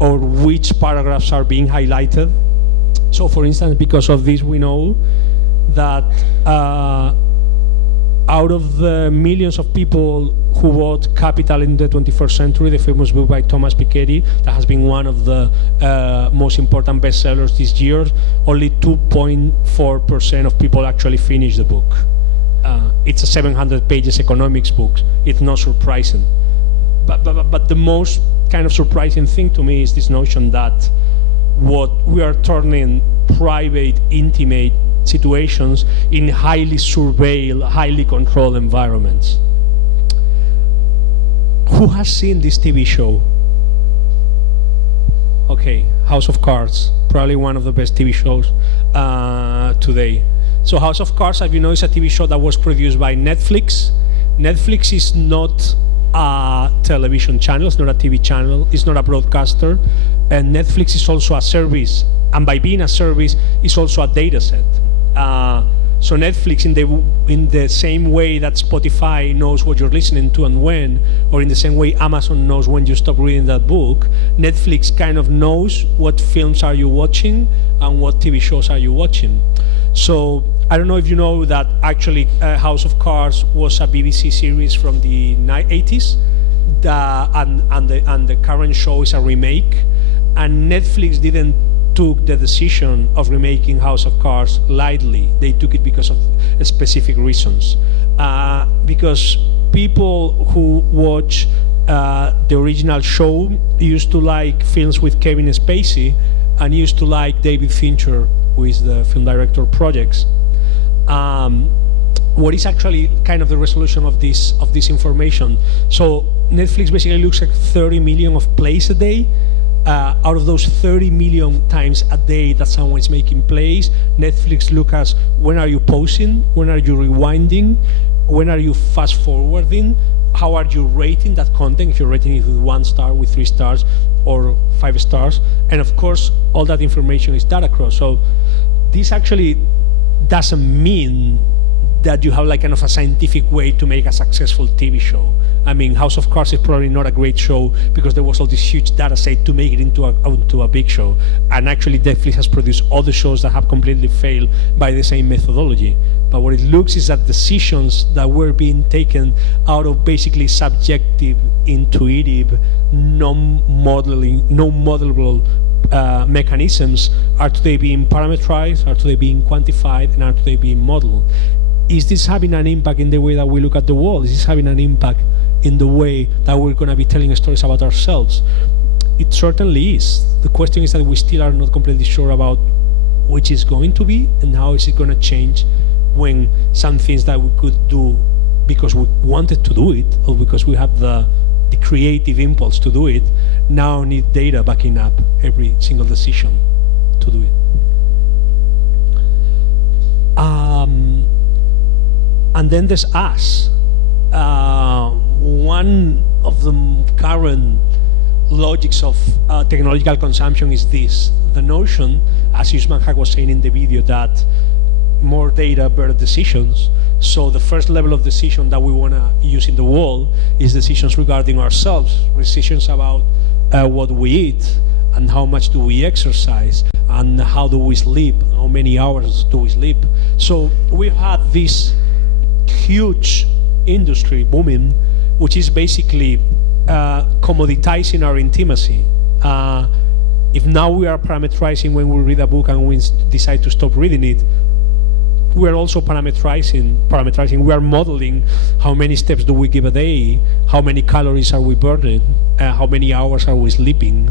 or which paragraphs are being highlighted. So for instance, because of this, we know that out of the millions of people who bought Capital in the 21st Century, the famous book by Thomas Piketty, that has been one of the most important bestsellers this year, only 2.4% of people actually finished the book. It's a 700 pages economics book. It's not surprising. But the most kind of surprising thing to me is this notion that what we are turning private, intimate situations in highly surveilled, highly controlled environments. Who has seen this TV show? Okay, House of Cards, probably one of the best TV shows today. So House of Cards, as you know, is a TV show that was produced by Netflix. Netflix is not a television channel, it's not a TV channel, it's not a broadcaster, and Netflix is also a service, and by being a service, it's also a data set. So Netflix, in the same way that Spotify knows what you're listening to and when, or in the same way Amazon knows when you stop reading that book, Netflix kind of knows what films are you watching and what TV shows are you watching. So I don't know if you know that actually House of Cards was a BBC series from the 80s, and the current show is a remake, and Netflix didn't took the decision of remaking House of Cards lightly. They took it because of specific reasons. Because people who watch the original show used to like films with Kevin Spacey and used to like David Fincher, who is the film director of projects. What is actually kind of the resolution of this information? So Netflix basically looks at 30 million of plays a day. Out of those 30 million times a day that someone is making plays, Netflix looks at when are you pausing, when are you rewinding, when are you fast forwarding, how are you rating that content, if you're rating it with 1 star, with 3 stars, or 5 stars, and of course all that information is data across. So this actually doesn't mean that you have like kind of a scientific way to make a successful TV show. I mean, House of Cards is probably not a great show because there was all this huge data set to make it into a big show. And actually Netflix has produced other shows that have completely failed by the same methodology. But what it looks is that decisions that were being taken out of basically subjective, intuitive, non-modelable mechanisms are today being parameterized, are today being quantified, and are today being modeled. Is this having an impact in the way that we look at the world? Is this having an impact in the way that we're going to be telling stories about ourselves? It certainly is. The question is that we still are not completely sure about which is going to be and how is it going to change when some things that we could do because we wanted to do it or because we have the creative impulse to do it now need data backing up every single decision to do it. And then there's us. One of the current logics of technological consumption is this: the notion, as Usman Haq was saying in the video, that more data, better decisions. So the first level of decision that we want to use in the world is decisions regarding ourselves, decisions about what we eat and how much do we exercise and how do we sleep, how many hours do we sleep. So we've had this huge industry booming, which is basically commoditizing our intimacy. If now we are parameterizing when we read a book and we decide to stop reading it, we're also parameterizing. We are modeling how many steps do we give a day, how many calories are we burning, how many hours are we sleeping,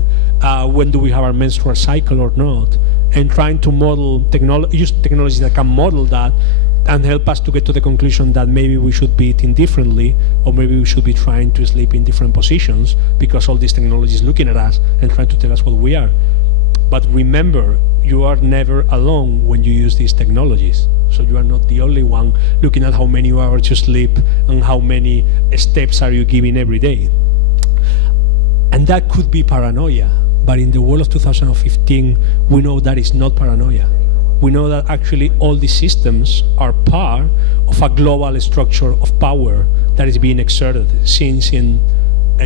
when do we have our menstrual cycle or not, and trying to model use technologies that can model that and help us to get to the conclusion that maybe we should be eating differently, or maybe we should be trying to sleep in different positions, because all this technology is looking at us and trying to tell us what we are. But remember, you are never alone when you use these technologies. So you are not the only one looking at how many hours you sleep and how many steps are you giving every day. And that could be paranoia. But in the world of 2015, we know that is not paranoia. We know that actually all these systems are part of a global structure of power that is being exerted. Since in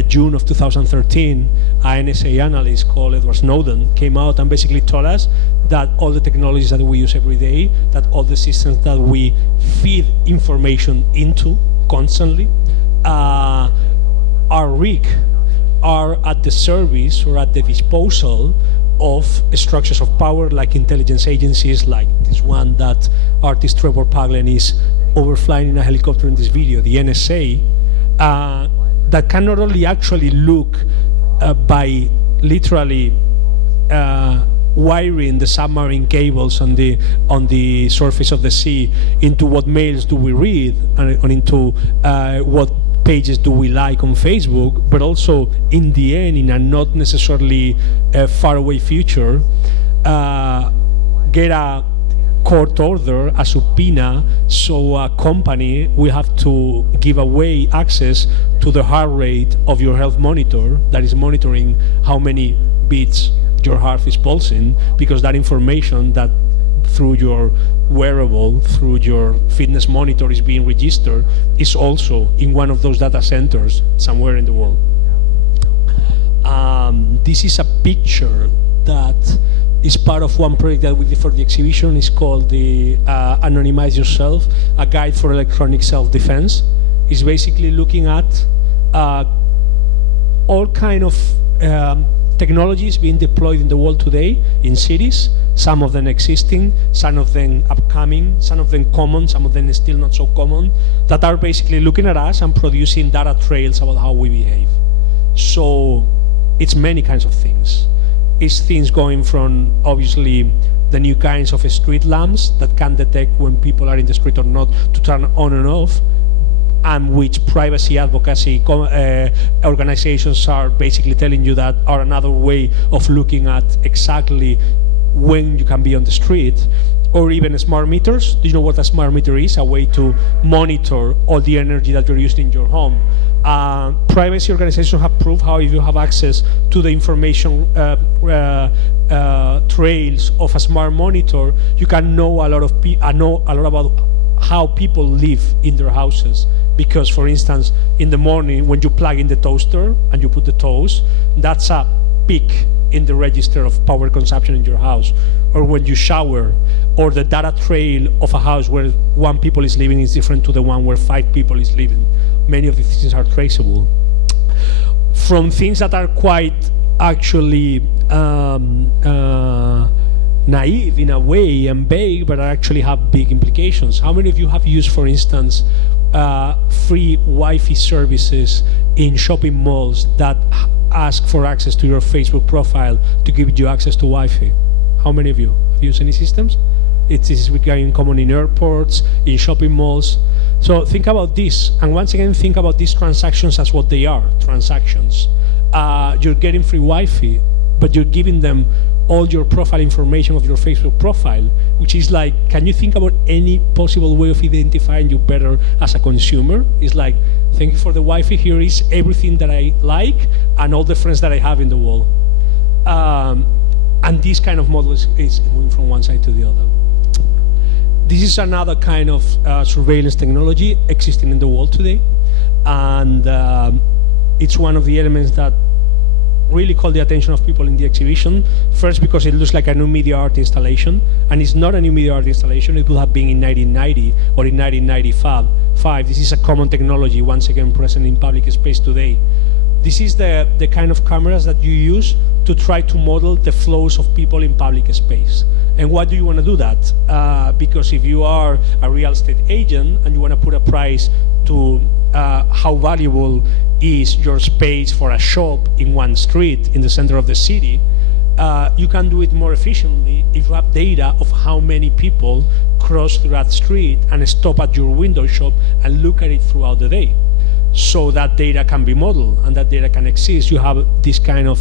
June of 2013, an NSA analyst called Edward Snowden came out and basically told us that all the technologies that we use every day, that all the systems that we feed information into constantly are rigged, are at the service or at the disposal of structures of power like intelligence agencies, like this one that artist Trevor Paglen is overflying in a helicopter in this video, the NSA, that can not only actually look by literally wiring the submarine cables on the surface of the sea into what mails do we read and into what pages do we like on Facebook, but also in the end, in a not necessarily faraway future, get a court order, a subpoena, so a company will have to give away access to the heart rate of your health monitor that is monitoring how many beats your heart is pulsing, because that information that through your wearable, through your fitness monitor is being registered, is also in one of those data centers somewhere in the world. This is a picture that is part of one project that we did for the exhibition. It's called the Anonymize Yourself, a guide for electronic self-defense. It's basically looking at all kind of technologies being deployed in the world today in cities, some of them existing, some of them upcoming, some of them common, some of them still not so common, that are basically looking at us and producing data trails about how we behave. So it's many kinds of things. It's things going from, obviously, the new kinds of street lamps that can detect when people are in the street or not to turn on and off, and which privacy advocacy organizations are basically telling you that are another way of looking at exactly when you can be on the street. Or even smart meters. Do you know what a smart meter is? A way to monitor all the energy that you're using in your home. Privacy organizations have proved how if you have access to the information trails of a smart monitor, you can know a lot about how people live in their houses. Because, for instance, in the morning when you plug in the toaster and you put the toast, that's a peak in the register of power consumption in your house. Or when you shower, or the data trail of a house where 1 people is living is different to the one where 5 people is living. Many of these things are traceable. From things that are quite actually naive in a way and vague, but actually have big implications. How many of you have used, for instance, free Wi-Fi services in shopping malls that ask for access to your Facebook profile to give you access to Wi-Fi? How many of you have used any systems? This is becoming common in airports, in shopping malls. So think about this, and once again think about these transactions as what they are, transactions. You're getting free Wi-Fi, but you're giving them all your profile information of your Facebook profile, which is like, can you think about any possible way of identifying you better as a consumer? It's like, thank you for the Wi-Fi, here is everything that I like and all the friends that I have in the world. And this kind of model is moving from one side to the other. This is another kind of surveillance technology existing in the world today. And it's one of the elements that really called the attention of people in the exhibition. First, because it looks like a new media art installation, and it's not a new media art installation. It would have been in 1990 or in 1995. This is a common technology, once again present in public space today. this is the kind of cameras that you use to try to model the flows of people in public space. And why do you want to do that? Because if you are a real estate agent and you want to put a price to how valuable is your space for a shop in one street in the center of the city, you can do it more efficiently if you have data of how many people cross through that street and stop at your window shop and look at it throughout the day. So that data can be modeled and that data can exist. You have this kind of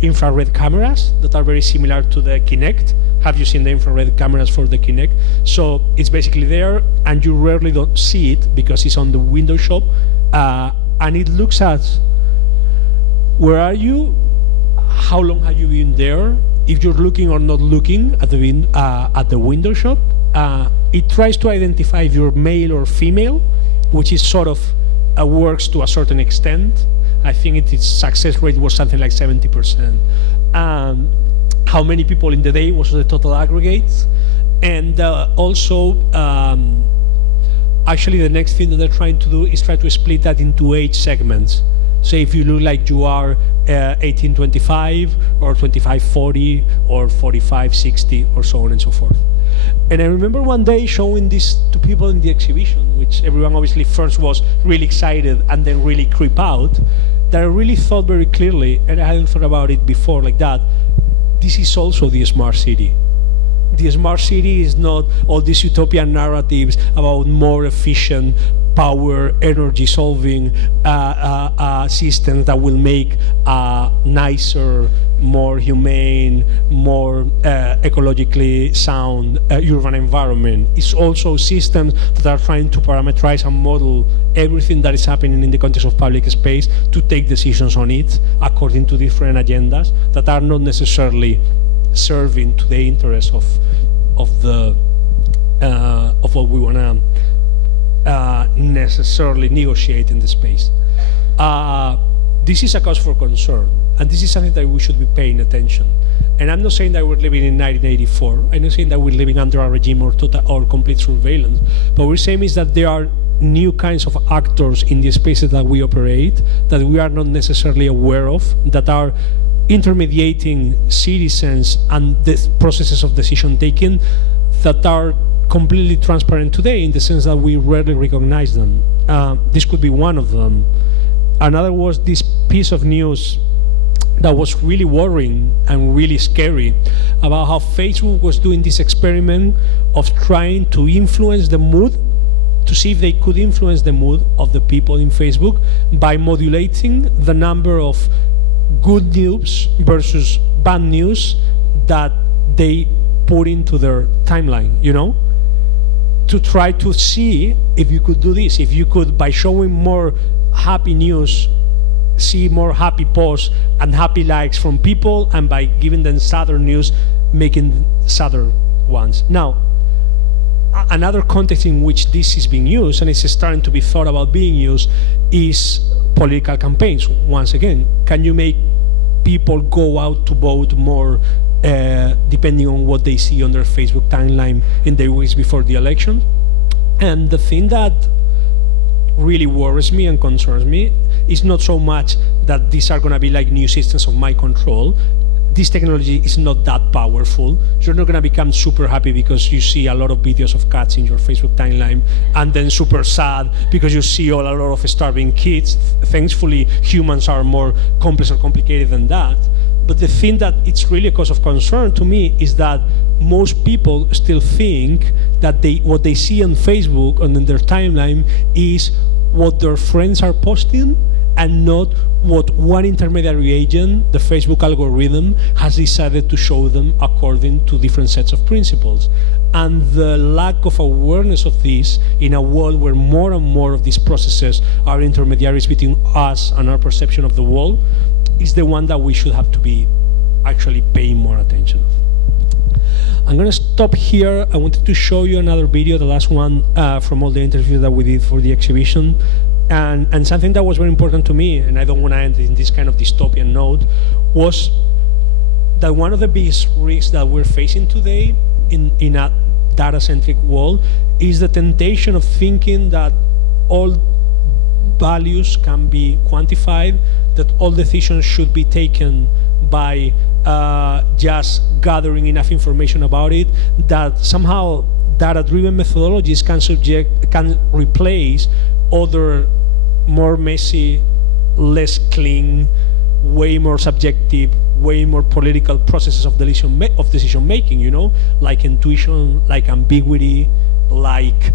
infrared cameras that are very similar to the Kinect. Have you seen the infrared cameras for the Kinect? So it's basically there, and you rarely don't see it because it's on the window shop, and it looks at where are you, how long have you been there, if you're looking or not looking at the window shop. It tries to identify if you're male or female, which is sort of works to a certain extent. I think its success rate was something like 70%. How many people in the day was the total aggregate, and also actually the next thing that they're trying to do is try to split that into age segments. So if you look like you are 18-25 or 25-40 or 45-60 or so on and so forth. And I remember one day showing this to people in the exhibition, which everyone obviously first was really excited and then really creep out, that I really thought very clearly, and I hadn't thought about it before like that, this is also the smart city. The smart city is not all these utopian narratives about more efficient power, energy solving systems that will make a nicer, more humane, more ecologically sound urban environment. It's also systems that are trying to parameterize and model everything that is happening in the context of public space to take decisions on it according to different agendas that are not necessarily serving to the interests of what we want to necessarily negotiate in the space. This is a cause for concern, and this is something that we should be paying attention. And I'm not saying that we're living in 1984. I'm not saying that we're living under a regime or complete surveillance. But what we're saying is that there are new kinds of actors in the spaces that we operate that we are not necessarily aware of, that are intermediating citizens and the processes of decision taking that are completely transparent today, in the sense that we rarely recognize them. This could be one of them. Another was this piece of news that was really worrying and really scary about how Facebook was doing this experiment of trying to influence the mood, to see if they could influence the mood of the people in Facebook by modulating the number of good news versus bad news that they put into their timeline, you know? To try to see if you could do this, if you could, by showing more happy news, see more happy posts and happy likes from people, and by giving them sadder news, making sadder ones. Now, another context in which this is being used, and it's starting to be thought about being used, is political campaigns. Once again, can you make people go out to vote more depending on what they see on their Facebook timeline in the weeks before the election? And the thing that really worries me and concerns me is not so much that these are going to be like new systems of my control. This technology is not that powerful. You're not going to become super happy because you see a lot of videos of cats in your Facebook timeline, and then super sad because you see a lot of starving kids. Thankfully, humans are more complex or complicated than that. But the thing that it's really a cause of concern to me is that most people still think that what they see on Facebook and in their timeline is what their friends are posting, and not what one intermediary agent, the Facebook algorithm, has decided to show them according to different sets of principles. And the lack of awareness of this in a world where more and more of these processes are intermediaries between us and our perception of the world is the one that we should have to be actually paying more attention of. I'm going to stop here. I wanted to show you another video, the last one from all the interviews that we did for the exhibition. And something that was very important to me, and I don't want to end in this kind of dystopian note, was that one of the biggest risks that we're facing today in a data-centric world is the temptation of thinking that all values can be quantified, that all decisions should be taken by just gathering enough information about it, that somehow data-driven methodologies can replace other more messy, less clean, way more subjective, way more political processes of decision making, you know, like intuition, like ambiguity, like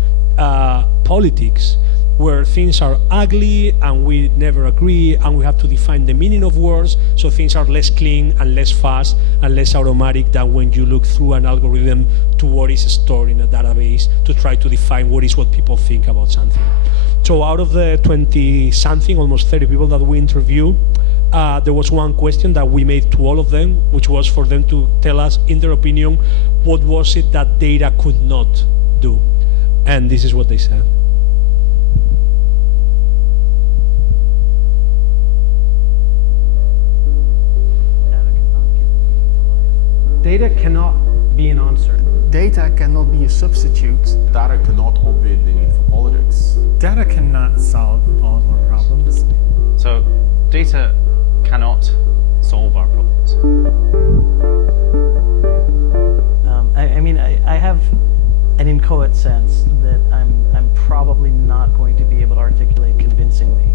politics, where things are ugly and we never agree and we have to define the meaning of words, so things are less clean and less fast and less automatic than when you look through an algorithm to what is stored in a database to try to define what is what people think about something. So out of the 20-something, almost 30 people that we interviewed, there was one question that we made to all of them, which was for them to tell us, in their opinion, what was it that data could not do. And this is what they said. Data cannot be an answer. Data cannot be a substitute. Data cannot obviate the need for politics. Data cannot solve all of our problems. So, data cannot solve our problems. I have an inchoate sense that I'm probably not going to be able to articulate convincingly.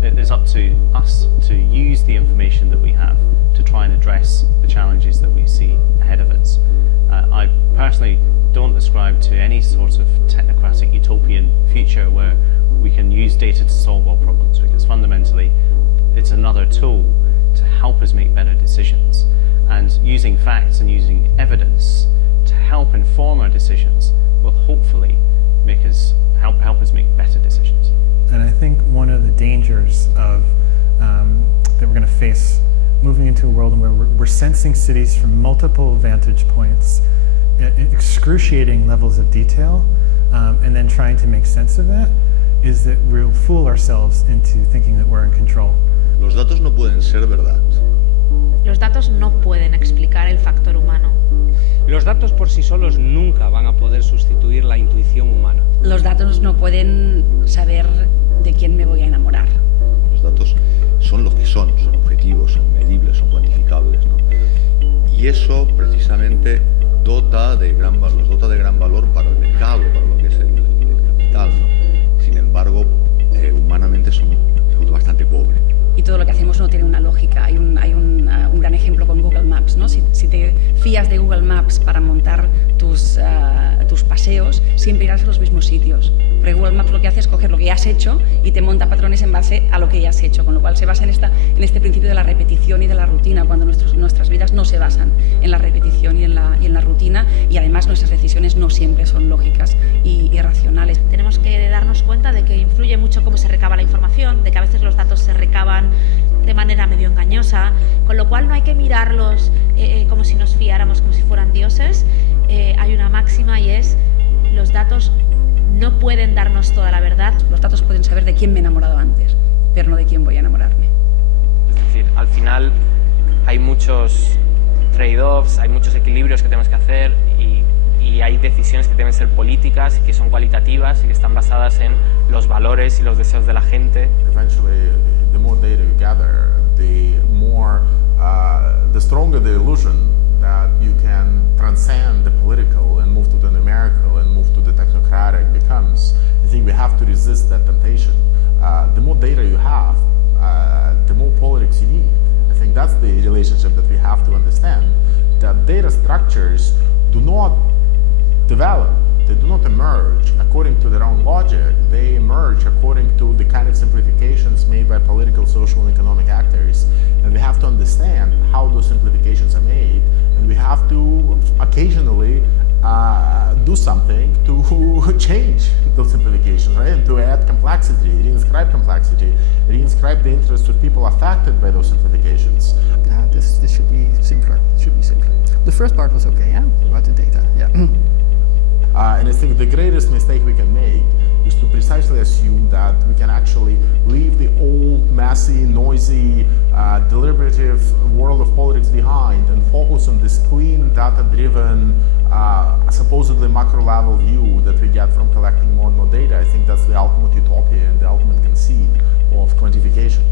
It is up to us to use the information that we have to try and address the challenges that we see ahead of us. I personally don't ascribe to any sort of technocratic utopian future where we can use data to solve all problems, because fundamentally it's another tool to help us make better decisions. And using facts and using evidence to help inform our decisions will hopefully make us help us make better decisions. And I think one of the dangers of that we're going to face moving into a world where we're sensing cities from multiple vantage points at excruciating levels of detail, and then trying to make sense of that, is that we'll fool ourselves into thinking that we're in control. Los datos no pueden ser verdad. Los datos no pueden explicar el factor humano. Los datos por sí solos nunca van a poder sustituir la intuición humana. Los datos no pueden saber de quién me voy a enamorar. Los datos son lo que son objetivos, son medibles, son cuantificables, ¿no? Y eso precisamente los dota de gran valor para el mercado, para lo que es el capital, ¿no? Sin embargo, humanamente son bastante pobres. Y todo lo que hacemos no tiene una lógica. Hay un gran ejemplo con Google Maps, ¿no? Si te fías de Google Maps para montar tus paseos, siempre irás a los mismos sitios. Porque Google Maps lo que hace es coger lo que ya has hecho y te monta patrones en base a lo que ya has hecho, con lo cual se basa en este principio de la repetición y de la rutina, cuando nuestras vidas no se basan en la repetición y en la rutina, y además nuestras decisiones no siempre son lógicas y racionales. Tenemos que darnos cuenta de que influye mucho cómo se recaba la información, de que a veces los datos se recaban de manera medio engañosa, con lo cual no hay que mirarlos como si nos fiáramos, como si fueran dioses. Hay una máxima y es: los datos no pueden darnos toda la verdad. Los datos pueden saber de quién me he enamorado antes, pero no de quién voy a enamorarme. Es decir, al final hay muchos trade-offs, hay muchos equilibrios que tenemos que hacer y hay decisiones que deben ser políticas y que son cualitativas y que están basadas en los valores y los deseos de la gente. Eventually, the more data you gather, the stronger the illusion that you can transcend the political and move to the numerical and move to the technocratic becomes. I think we have to resist that temptation. The more data you have, the more politics you need. I think that's the relationship that we have to understand, that data structures do not develop, they do not emerge according to their own logic, they emerge according to the kind of simplifications made by political, social, and economic actors. And we have to understand how those simplifications are made, and we have to occasionally do something to change those simplifications, right? And to add complexity, reinscribe complexity, reinscribe the interests of people affected by those simplifications. This should be simpler. It should be simpler. The first part was okay, yeah, about the data, yeah. And I think the greatest mistake we can make is to precisely assume that we can actually leave the old, messy, noisy, deliberative world of politics behind and focus on this clean, data-driven, supposedly macro-level view that we get from collecting more and more data. I think that's the ultimate utopia and the ultimate conceit of quantification.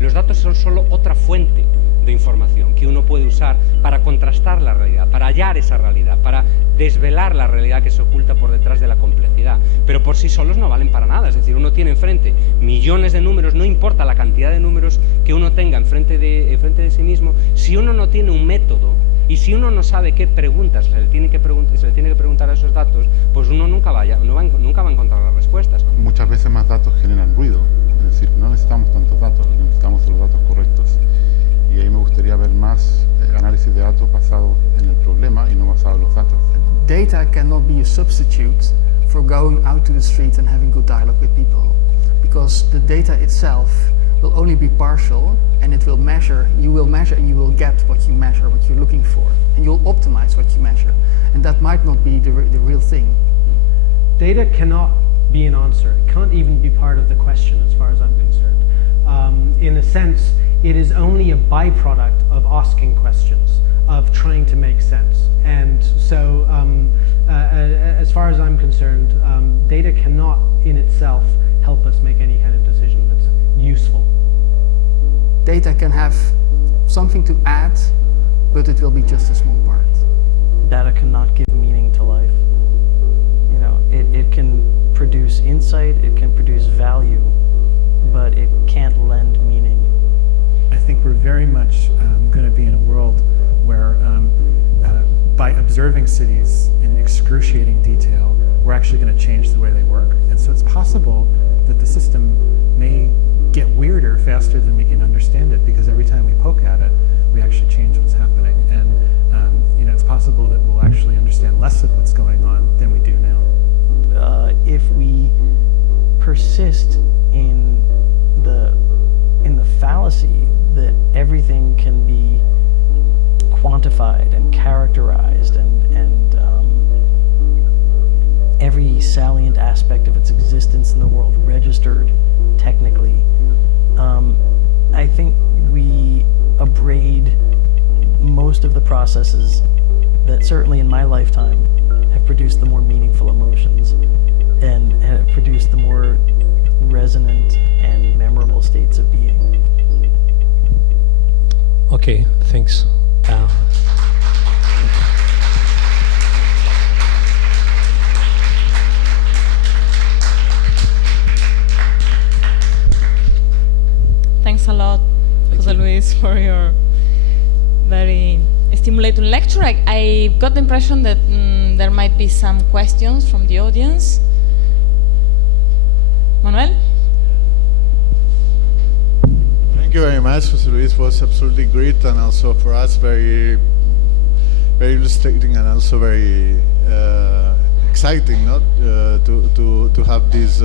Los datos son solo otra fuente de información que uno puede usar para contrastar la realidad, para hallar esa realidad, para desvelar la realidad que se oculta por detrás de la complejidad. Pero por sí solos no valen para nada, es decir, uno tiene enfrente millones de números, no importa la cantidad de números que uno tenga enfrente de sí mismo, si uno no tiene un método y si uno no sabe qué preguntas se le tiene que preguntar a esos datos, pues uno nunca va a encontrar las respuestas. Muchas veces más datos generan ruido, es decir, no necesitamos tantos datos, necesitamos los datos correctos. Y ahí me gustaría ver más análisis de datos basado en el problema y no basado en los datos. Data cannot be a substitute for going out to the street and having good dialogue with people, because the data itself will only be partial, and it will measure, you will measure and you will get what you measure, what you're looking for, and you'll optimize what you measure, and that might not be the real thing. Data cannot be an answer. It can't even be part of the question as far as I'm concerned. In a sense, it is only a byproduct of asking questions, of trying to make sense. And so, as far as I'm concerned, data cannot in itself help us make any kind of decision that's useful. Data can have something to add, but it will be just a small part. Data cannot give meaning to life. You know, it can produce insight, it can produce value, but it can't lend meaning. I think we're very much going to be in a world where by observing cities in excruciating detail, we're actually going to change the way they work. And so it's possible that the system may get weirder faster than we can understand it, because every time we poke at it, we actually change what's happening. And you know, it's possible that we'll actually understand less of what's going on than we do now. If we persist in the fallacy that everything can be quantified and characterized and every salient aspect of its existence in the world registered technically, I think we abrade most of the processes that certainly in my lifetime have produced the more meaningful emotions and have produced the more resonant and memorable states of being. Okay, thanks. Thanks a lot, Jose Luis, for your very stimulating lecture. I got the impression that there might be some questions from the audience. Manuel? Thank you very much, Jose Luis. It was absolutely great, and also for us very, very illustrating and also very exciting, not to have these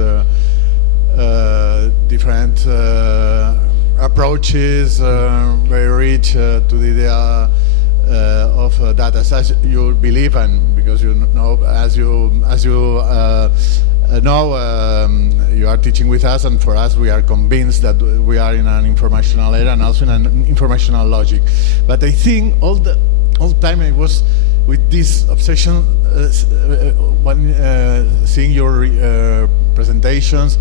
different approaches, very rich to the idea of data as you believe, and because you know, as you you are teaching with us, and for us we are convinced that we are in an informational era and also in an informational logic. But I think all the time I was with this obsession when seeing your presentations,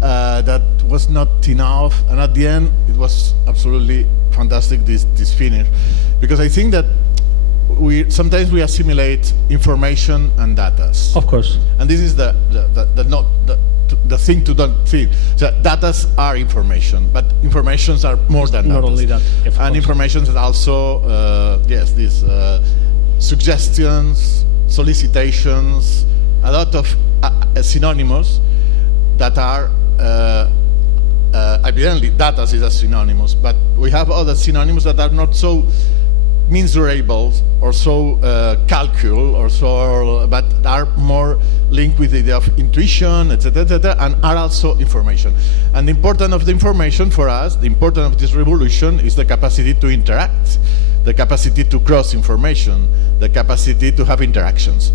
that was not enough, and at the end it was absolutely fantastic, this finish, because I think that sometimes we assimilate information and data. Of course. And this is the thing to don't think. So data are information, but informations are more than not datas. only that. And information is also yes, these suggestions, solicitations, a lot of synonymous that are evidently data is a synonymous, but we have other synonyms that are not so measurable or so calculable or so, but are more linked with the idea of intuition, etc., and are also information. And the importance of the information for us, the importance of this revolution is the capacity to interact, the capacity to cross information, the capacity to have interactions.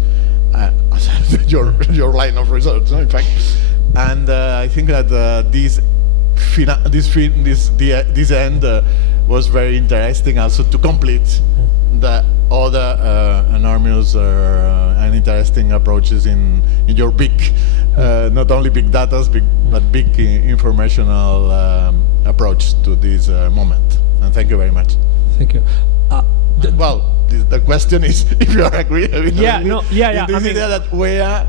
your line of research, no, in fact. And I think that this end was very interesting also to complete the other enormous and interesting approaches in your big, not only big data, but big informational approach to this moment. And thank you very much. Thank you. Well, the question is if you are agree. Yeah, no, yeah. This idea that where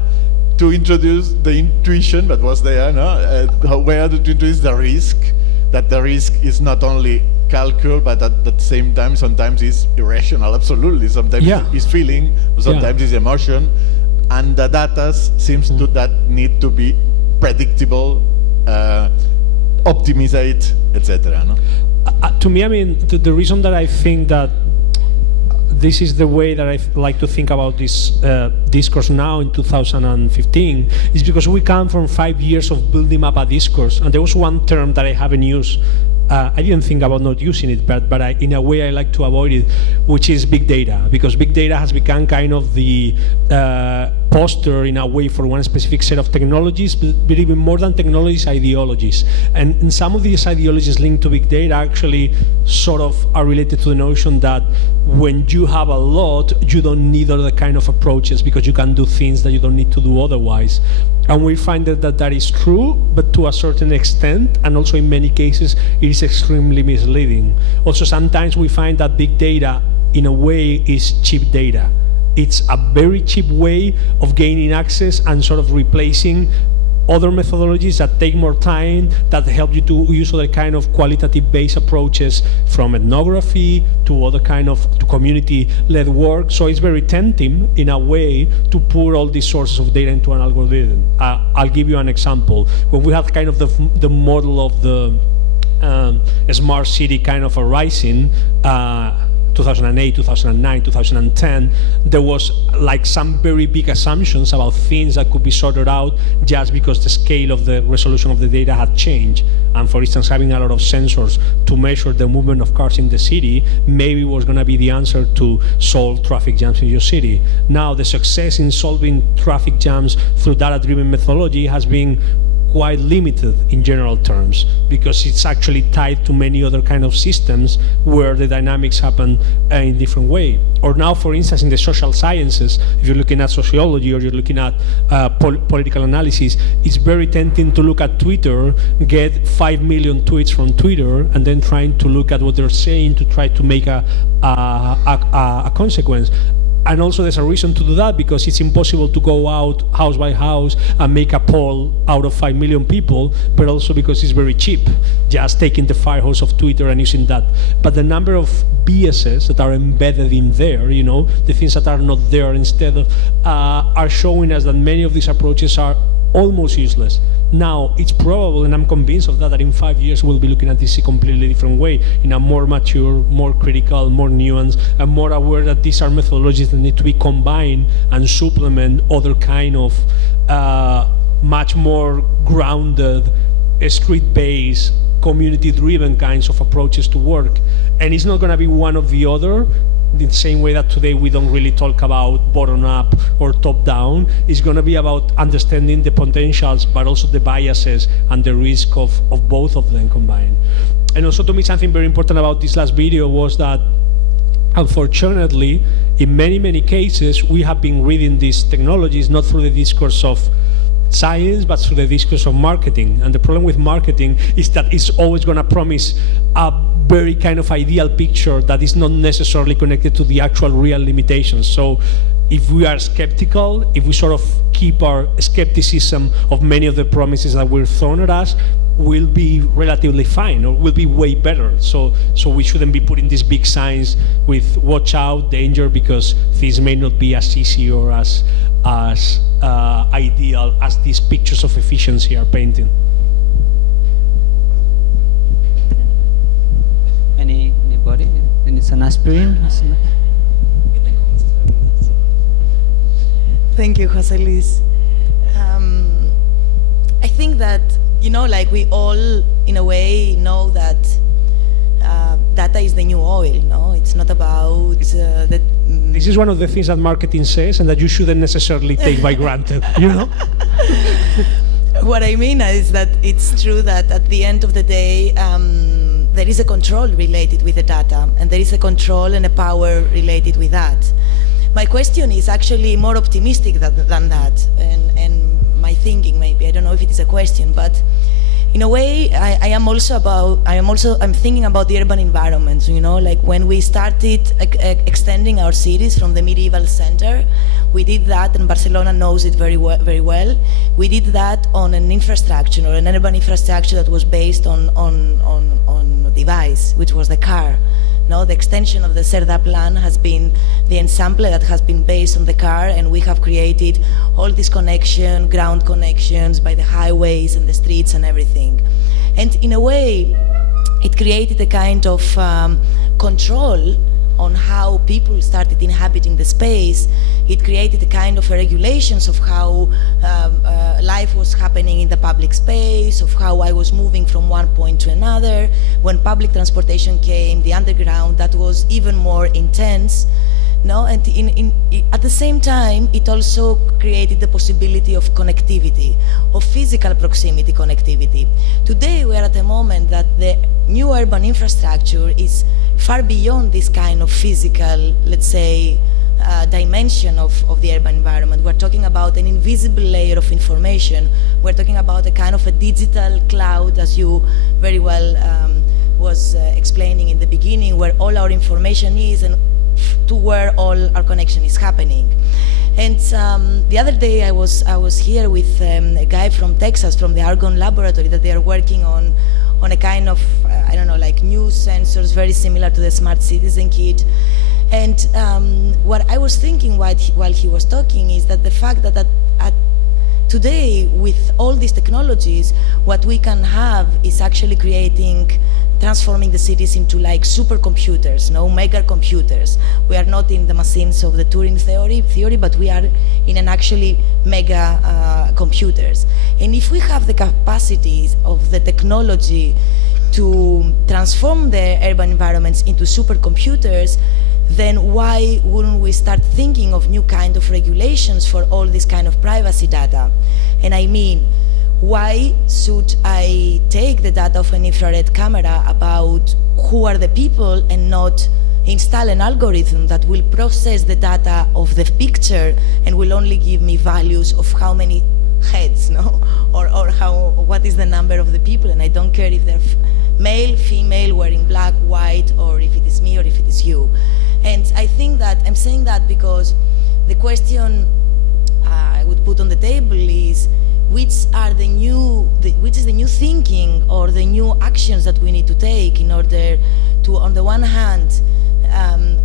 to introduce the intuition that was there, no? Where to introduce the risk, that the risk is not only calculable, but at the same time, sometimes it's irrational, absolutely. Sometimes it's feeling, sometimes it's emotion, and the data seems to that need to be predictable, optimized, etc. No? To me, I mean, the reason that I think that this is the way that I like to think about this discourse now in 2015 is because we come from 5 years of building up a discourse, and there was one term that I haven't used. I didn't think about not using it, but in a way I like to avoid it, which is big data, because big data has become kind of the poster in a way for one specific set of technologies, but even more than technologies, ideologies. And some of these ideologies linked to big data actually sort of are related to the notion that when you have a lot, you don't need other kind of approaches because you can do things that you don't need to do otherwise. And we find that is true, but to a certain extent, and also in many cases, it is extremely misleading. Also, sometimes we find that big data, in a way, is cheap data. It's a very cheap way of gaining access and sort of replacing other methodologies that take more time, that help you to use other kind of qualitative-based approaches, from ethnography to other kind of community-led work. So it's very tempting, in a way, to pour all these sources of data into an algorithm. I'll give you an example. When we have kind of the model of the smart city kind of arising, 2008, 2009, 2010, there was like some very big assumptions about things that could be sorted out just because the scale of the resolution of the data had changed. And for instance, having a lot of sensors to measure the movement of cars in the city maybe was going to be the answer to solve traffic jams in your city. Now, the success in solving traffic jams through data-driven methodology has been quite limited in general terms, because it's actually tied to many other kind of systems where the dynamics happen in different way. Or now, for instance, in the social sciences, if you're looking at sociology or you're looking at political analysis, it's very tempting to look at Twitter, get 5 million tweets from Twitter, and then trying to look at what they're saying to try to make a consequence. And also there's a reason to do that, because it's impossible to go out house by house and make a poll out of 5 million people, but also because it's very cheap, just taking the fire hose of Twitter and using that. But the number of biases that are embedded in there, you know, the things that are not there instead of, are showing us that many of these approaches are almost useless. Now, it's probable, and I'm convinced of that in 5 years we'll be looking at this a completely different way, in a more mature, more critical, more nuanced, and more aware that these are methodologies that need to be combined and supplement other kind of much more grounded, street-based, community-driven kinds of approaches to work. And it's not going to be one or the other, in the same way that today we don't really talk about bottom-up or top-down. It's going to be about understanding the potentials, but also the biases and the risk of both of them combined. And also, to me, something very important about this last video was that, unfortunately, in many, many cases, we have been reading these technologies not through the discourse of science, but through the discourse of marketing. And the problem with marketing is that it's always going to promise a very kind of ideal picture that is not necessarily connected to the actual real limitations. So if we are skeptical, if we sort of keep our skepticism of many of the promises that were thrown at us, we'll be relatively fine, or we'll be way better. So we shouldn't be putting these big signs with watch out, danger, because things may not be as easy or as ideal as these pictures of efficiency are painting. Anybody? And it's an aspirin? Thank you, Jose Luis. I think that, you know, like we all, in a way, know that data is the new oil, no? It's not about the. This is one of the things that marketing says, and that you shouldn't necessarily take by granted. You know. What I mean is that it's true that at the end of the day, there is a control related with the data, and there is a control and a power related with that. My question is actually more optimistic than that, and my thinking maybe, I don't know if it is a question, but in a way, I'm thinking about the urban environments, you know, like when we started extending our cities from the medieval center, we did that, and Barcelona knows it very well. We did that on an infrastructure, or an urban infrastructure that was based on a device, which was the car. No, the extension of the CERDA plan has been the ensemble that has been based on the car, and we have created all these ground connections by the highways and the streets and everything. And in a way, it created a kind of control on how people started inhabiting the space. It created a kind of regulations of how life was happening in the public space, of how I was moving from one point to another. When public transportation came, the underground, that was even more intense. No, and at the same time, it also created the possibility of connectivity, of physical proximity connectivity. Today, we are at a moment that the new urban infrastructure is far beyond this kind of physical, let's say, dimension of the urban environment. We're talking about an invisible layer of information. We're talking about a kind of a digital cloud, as you very well was explaining in the beginning, where all our information is and to where all our connection is happening. And the other day I was here with a guy from Texas, from the Argonne laboratory, that they are working on a kind of, I don't know, like new sensors, very similar to the Smart ZZZINC kit. And what I was thinking while he was talking is that the fact that today, with all these technologies, what we can have is actually transforming the cities into like supercomputers, mega computers. We are not in the machines of the Turing theory, but we are in an actually mega computers. And if we have the capacities of the technology to transform the urban environments into supercomputers, then why wouldn't we start thinking of new kind of regulations for all this kind of privacy data? And I mean, why should I take the data of an infrared camera about who are the people and not install an algorithm that will process the data of the picture and will only give me values of how many heads, or what is the number of the people, and I don't care if they're male, female, wearing black, white, or if it is me or if it is you. And I think that I'm saying that because the question I would put on the table is which is the new thinking or the new actions that we need to take in order to, on the one hand,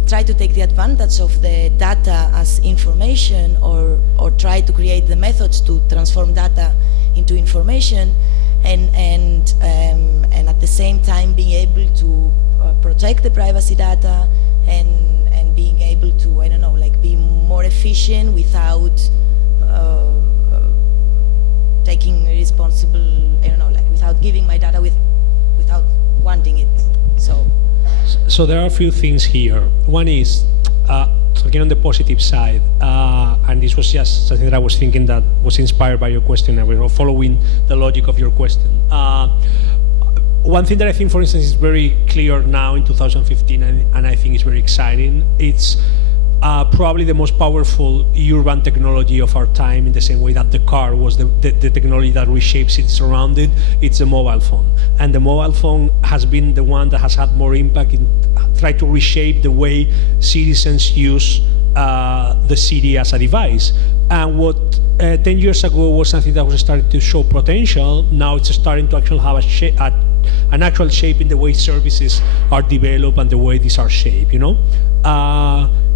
try to take the advantage of the data as information, or try to create the methods to transform data into information, and at the same time being able to protect the privacy data and being able to, I don't know, like be more efficient without taking responsible, I don't know, like without giving my data without wanting it. So there are a few things here. One is, talking on the positive side, and this was just something that I was thinking that was inspired by your question, and we were following the logic of your question. One thing that I think, for instance, is very clear now in 2015, and I think is very exciting, it's probably the most powerful urban technology of our time, in the same way that the car was the technology that reshapes its surrounding. It's the mobile phone. And the mobile phone has been the one that has had more impact in trying to reshape the way citizens use the city as a device. And what 10 years ago was something that was starting to show potential, now it's starting to actually have an actual shape in the way services are developed and the way these are shaped,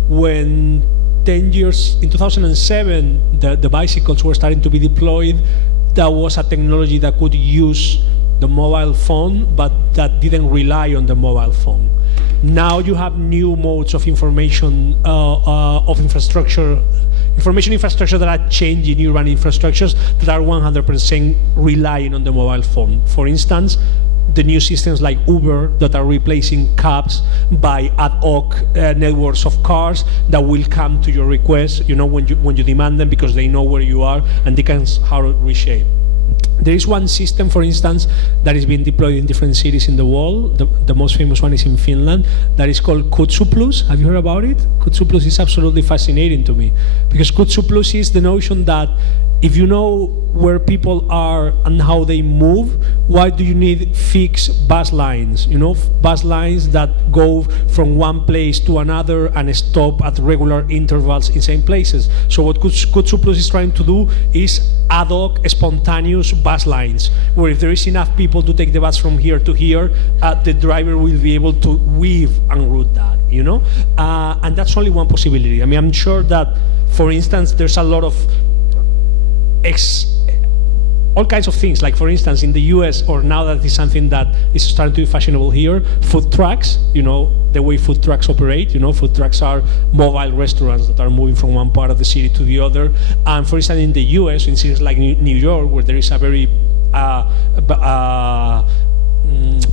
When 10 years, in 2007, the bicycles were starting to be deployed, that was a technology that could use the mobile phone, but that didn't rely on the mobile phone. Now you have new modes of information, information infrastructure that are changing urban infrastructures that are 100% relying on the mobile phone. For instance, the new systems like Uber that are replacing cabs by ad hoc networks of cars that will come to your request, when you demand them, because they know where you are and they can how to reshape. There is one system, for instance, that is being deployed in different cities in the world. The most famous one is in Finland, that is called Kutsu Plus. Have you heard about it? Kutsu Plus is absolutely fascinating to me, because Kutsu Plus is the notion that if you know where people are and how they move, why do you need fixed bus lines? Bus lines that go from one place to another and stop at regular intervals in same places. So what Kutsu Plus is trying to do is ad hoc, spontaneous bus lines, where if there is enough people to take the bus from here to here, the driver will be able to weave and route that, and that's only one possibility. I mean, I'm sure that, for instance, there's a lot of all kinds of things, like for instance in the US, or now that is something that is starting to be fashionable here, food trucks, the way food trucks operate. Food trucks are mobile restaurants that are moving from one part of the city to the other. And for instance in the US, in cities like New York, where there is a very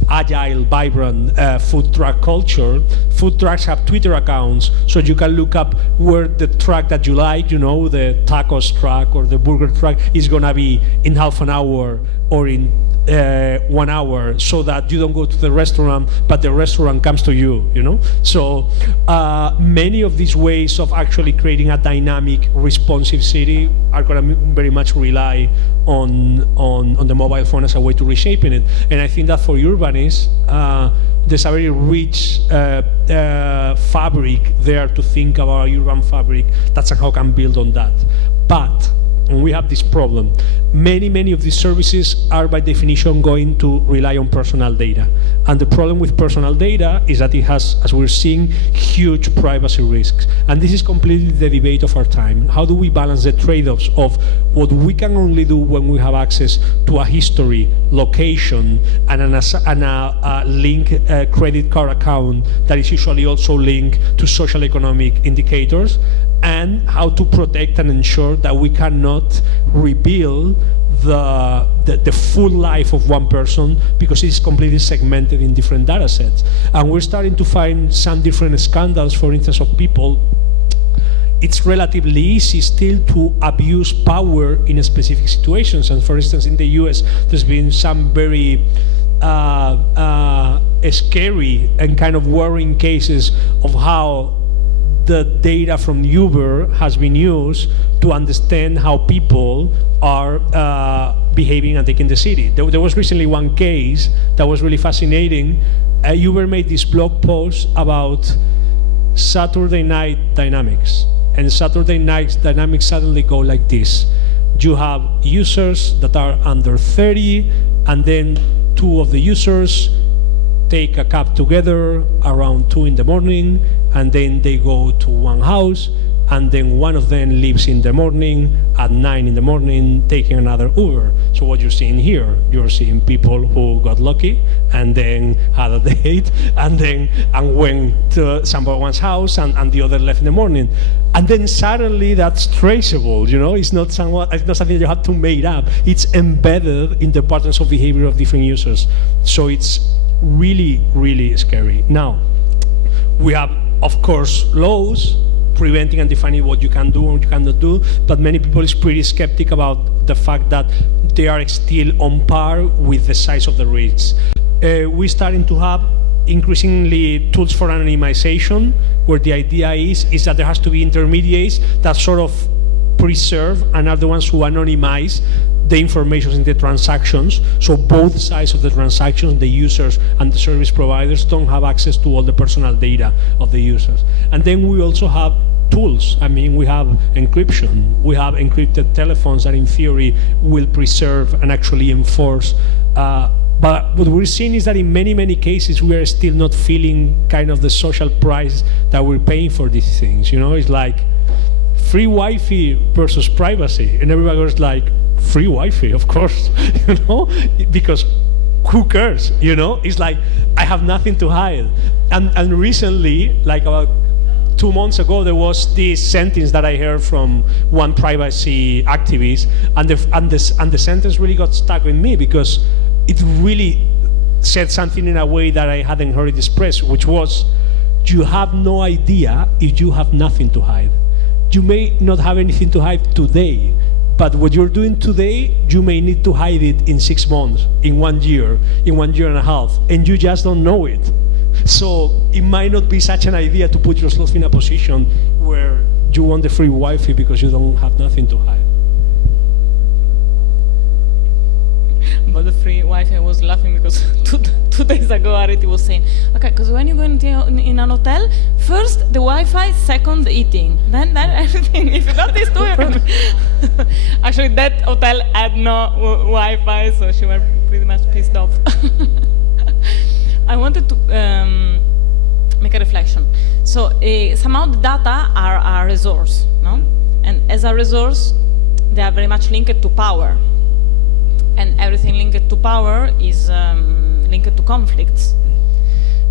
agile, vibrant food truck culture, food trucks have Twitter accounts, so you can look up where the truck that you like, the tacos truck or the burger truck, is gonna be in half an hour or in 1 hour, so that you don't go to the restaurant, but the restaurant comes to you, So many of these ways of actually creating a dynamic, responsive city are going to very much rely on the mobile phone as a way to reshaping it. And I think that for urbanists, there's a very rich fabric there to think about a urban fabric that somehow can build on that. But and we have this problem. Many of these services are by definition going to rely on personal data. And the problem with personal data is that it has, as we're seeing, huge privacy risks. And this is completely the debate of our time. How do we balance the trade-offs of what we can only do when we have access to a history, location, and a linked credit card account that is usually also linked to social economic indicators, and how to protect and ensure that we cannot reveal the full life of one person, because it's completely segmented in different data sets. And we're starting to find some different scandals, for instance, of people. It's relatively easy still to abuse power in specific situations. And for instance, in the US, there's been some very scary and kind of worrying cases of how the data from Uber has been used to understand how people are behaving and taking the city. There was recently one case that was really fascinating. Uber made this blog post about Saturday night dynamics. And Saturday night dynamics suddenly go like this. You have users that are under 30, and then two of the users take a cab together around 2 in the morning, and then they go to one house, and then one of them leaves in the morning at 9 in the morning taking another Uber. So what you're seeing here, you're seeing people who got lucky and then had a date and went to someone's house and the other left in the morning. And then suddenly that's traceable, it's not something you have to make up. It's embedded in the patterns of behavior of different users. So it's really, really scary. Now, we have, of course, laws preventing and defining what you can do and what you cannot do, but many people is pretty skeptic about the fact that they are still on par with the size of the risks. We're starting to have increasingly tools for anonymization, where the idea is that there has to be intermediaries that sort of preserve and are the ones who anonymize the information in the transactions, so both sides of the transactions, the users and the service providers, don't have access to all the personal data of the users. And then we also have tools. I mean, we have encryption. We have encrypted telephones that in theory will preserve and actually enforce. But what we're seeing is that in many cases we are still not feeling kind of the social price that we're paying for these things. It's like free Wi-Fi versus privacy, and everybody goes like, free Wi-Fi, of course, because who cares, It's like, I have nothing to hide. And recently, like about 2 months ago, there was this sentence that I heard from one privacy activist, and the sentence really got stuck with me, because it really said something in a way that I hadn't heard it expressed, which was, you have no idea if you have nothing to hide. You may not have anything to hide today, but what you're doing today, you may need to hide it in 6 months, in 1 year, in 1 year and a half, and you just don't know it. So it might not be such an idea to put yourself in a position where you want the free Wi-Fi because you don't have nothing to hide. About the free Wi-Fi, I was laughing because two days ago Ariti was saying, okay, because when you go in an hotel, first the Wi-Fi, second the eating, then everything. If you got these two, actually that hotel had no Wi-Fi, so she was pretty much pissed off. I wanted to make a reflection. So somehow the data are a resource, no? And as a resource, they are very much linked to power. And everything linked to power is linked to conflicts.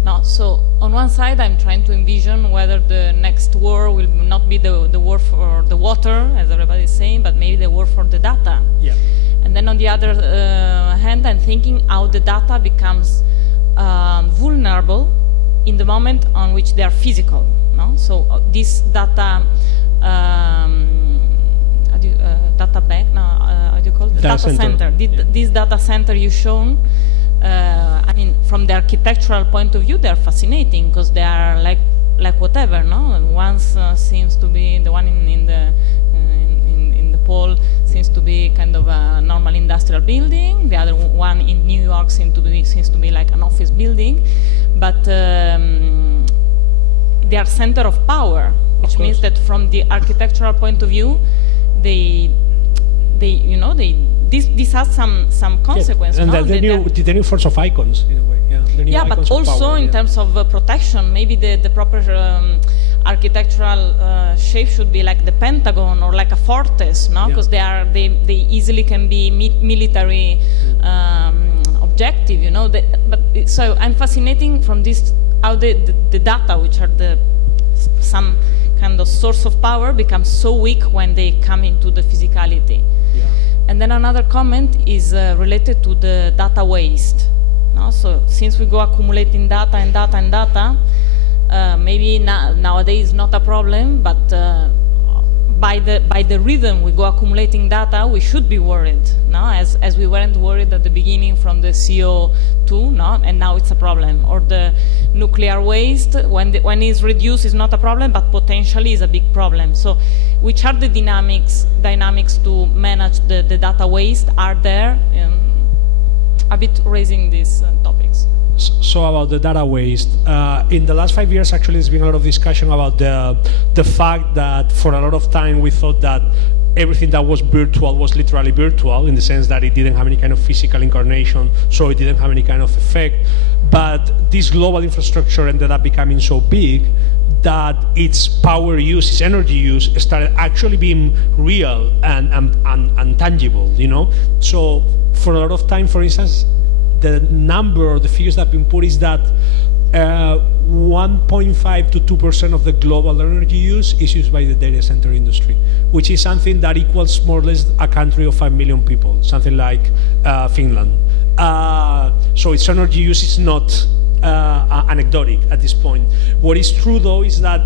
Now, so on one side, I'm trying to envision whether the next war will not be the war for the water, as everybody is saying, but maybe the war for the data. Yeah. And then on the other hand, I'm thinking how the data becomes vulnerable in the moment on which they are physical. No? So this data, data bank, no, how do you call it? Data center. This data center you've shown, I mean, from the architectural point of view, they're fascinating because they are like whatever, no? And one seems to be the one in the pole seems to be kind of a normal industrial building. The other one in New York seems to be like an office building, but they are center of power, which means that from the architectural point of view, this has some consequence. And no? the new force of icons in a way. Yeah, but also in terms of protection, maybe the proper architectural shape should be like the Pentagon or like a fortress, no? Because they easily can be military objective, you know. So I'm fascinating from this how the data, which are some kind of source of power, becomes so weak when they come into the physicality. Yeah. And then another comment is related to the data waste. No? So since we go accumulating data and data and data, maybe nowadays not a problem, but by the rhythm we go accumulating data, we should be worried, no? As we weren't worried at the beginning from the CO2, no? And now it's a problem. Or the nuclear waste, when it's reduced, is not a problem, but potentially is a big problem. So, which are the dynamics to manage the data waste? Are there? A bit raising these topics. So about the data waste, in the last 5 years, actually, there's been a lot of discussion about the fact that for a lot of time we thought that everything that was virtual was literally virtual, in the sense that it didn't have any kind of physical incarnation, so it didn't have any kind of effect. But this global infrastructure ended up becoming so big that its power use, its energy use, started actually being real and tangible, you know? So for a lot of time, for instance, the number or the figures that have been put is that 1.5 to 2% of the global energy use is used by the data center industry, which is something that equals more or less a country of 5 million people, something like Finland. So its energy use is not anecdotic at this point. What is true, though, is that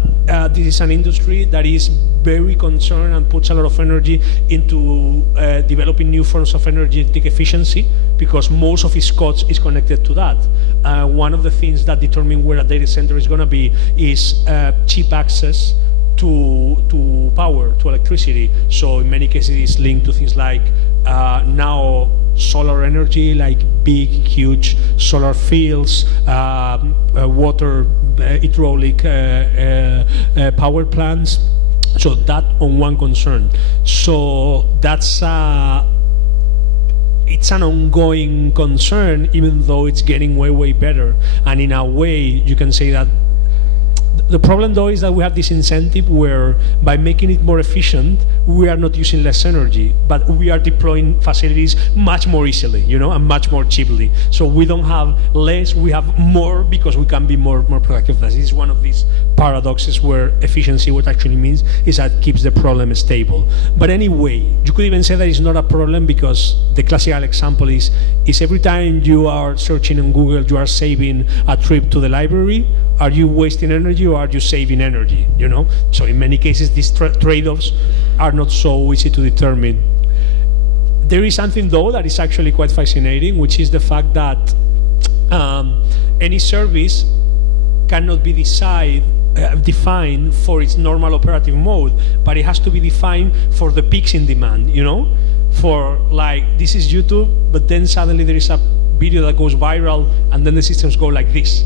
this is an industry that is very concerned and puts a lot of energy into developing new forms of energetic efficiency, because most of its costs is connected to that. One of the things that determine where a data center is going to be is cheap access to power, to electricity. So in many cases it's linked to things like now solar energy, like big, huge solar fields, water, hydraulic power plants. So that on one concern. So that's it's an ongoing concern, even though it's getting way, way better. And in a way, you can say that The problem, though, is that we have this incentive where by making it more efficient, we are not using less energy, but we are deploying facilities much more easily, and much more cheaply. So we don't have less, we have more because we can be more productive. This is one of these paradoxes where efficiency, what actually means is that it keeps the problem stable. But anyway, you could even say that it's not a problem because the classical example is every time you are searching on Google, you are saving a trip to the library. Are you wasting energy or are you saving energy? So in many cases, these trade-offs are not so easy to determine. There is something, though, that is actually quite fascinating, which is the fact that any service cannot be defined for its normal operative mode, but it has to be defined for the peaks in demand, For like, this is YouTube, but then suddenly there is a video that goes viral and then the systems go like this.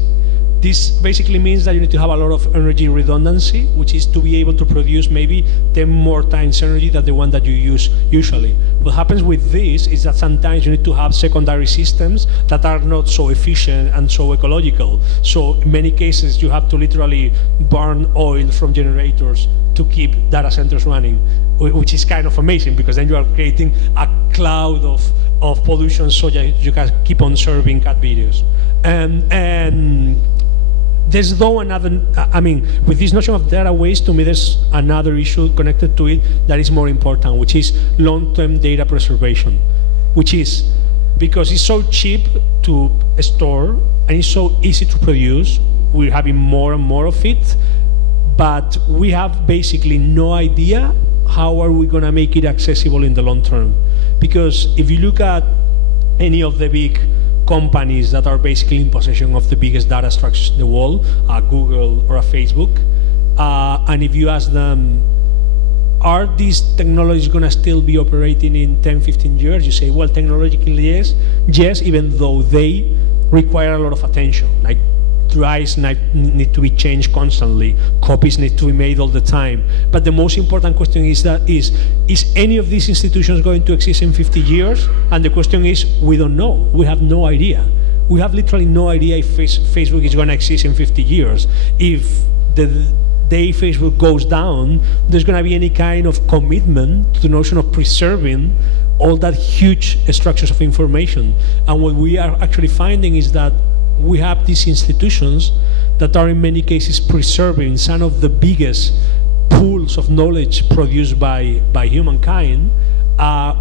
This basically means that you need to have a lot of energy redundancy, which is to be able to produce maybe 10 more times energy than the one that you use usually. What happens with this is that sometimes you need to have secondary systems that are not so efficient and so ecological. So in many cases, you have to literally burn oil from generators to keep data centers running, which is kind of amazing because then you are creating a cloud of pollution so that you can keep on serving cat videos. And there's though another, with this notion of data waste, to me there's another issue connected to it that is more important, which is long-term data preservation, which is because it's so cheap to store and it's so easy to produce, we're having more and more of it, but we have basically no idea how are we going to make it accessible in the long term. Because if you look at any of the big companies that are basically in possession of the biggest data structures in the world, a Google or a Facebook, and if you ask them, are these technologies going to still be operating in 10, 15 years? You say, well, technologically yes, even though they require a lot of attention. Like drives need to be changed constantly, copies need to be made all the time. But the most important question is any of these institutions going to exist in 50 years? And the question is, we don't know. We have no idea. We have literally no idea if Facebook is going to exist in 50 years. If the day Facebook goes down, there's going to be any kind of commitment to the notion of preserving all that huge structures of information. And what we are actually finding is that we have these institutions that are in many cases preserving some of the biggest pools of knowledge produced by humankind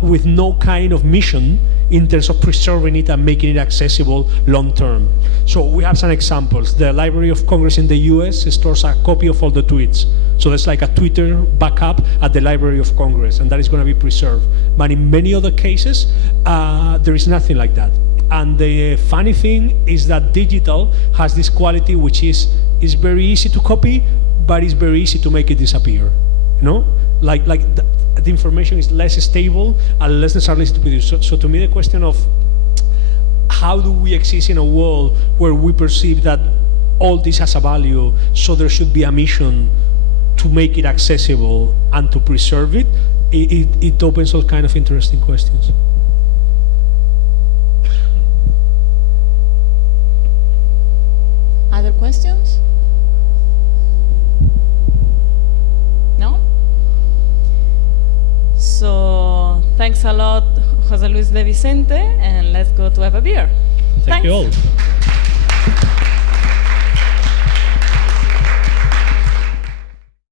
with no kind of mission in terms of preserving it and making it accessible long term. So we have some examples. The Library of Congress in the US stores a copy of all the tweets. So there's like a Twitter backup at the Library of Congress, and that is going to be preserved. But in many other cases, there is nothing like that. And the funny thing is that digital has this quality which is very easy to copy, but it's very easy to make it disappear. Like the information is less stable and less necessarily to produce. So to me, the question of how do we exist in a world where we perceive that all this has a value, so there should be a mission to make it accessible and to preserve it, it opens all kind of interesting questions. Other questions? No? So thanks a lot, José Luis de Vicente, and let's go to have a beer. Thank you all.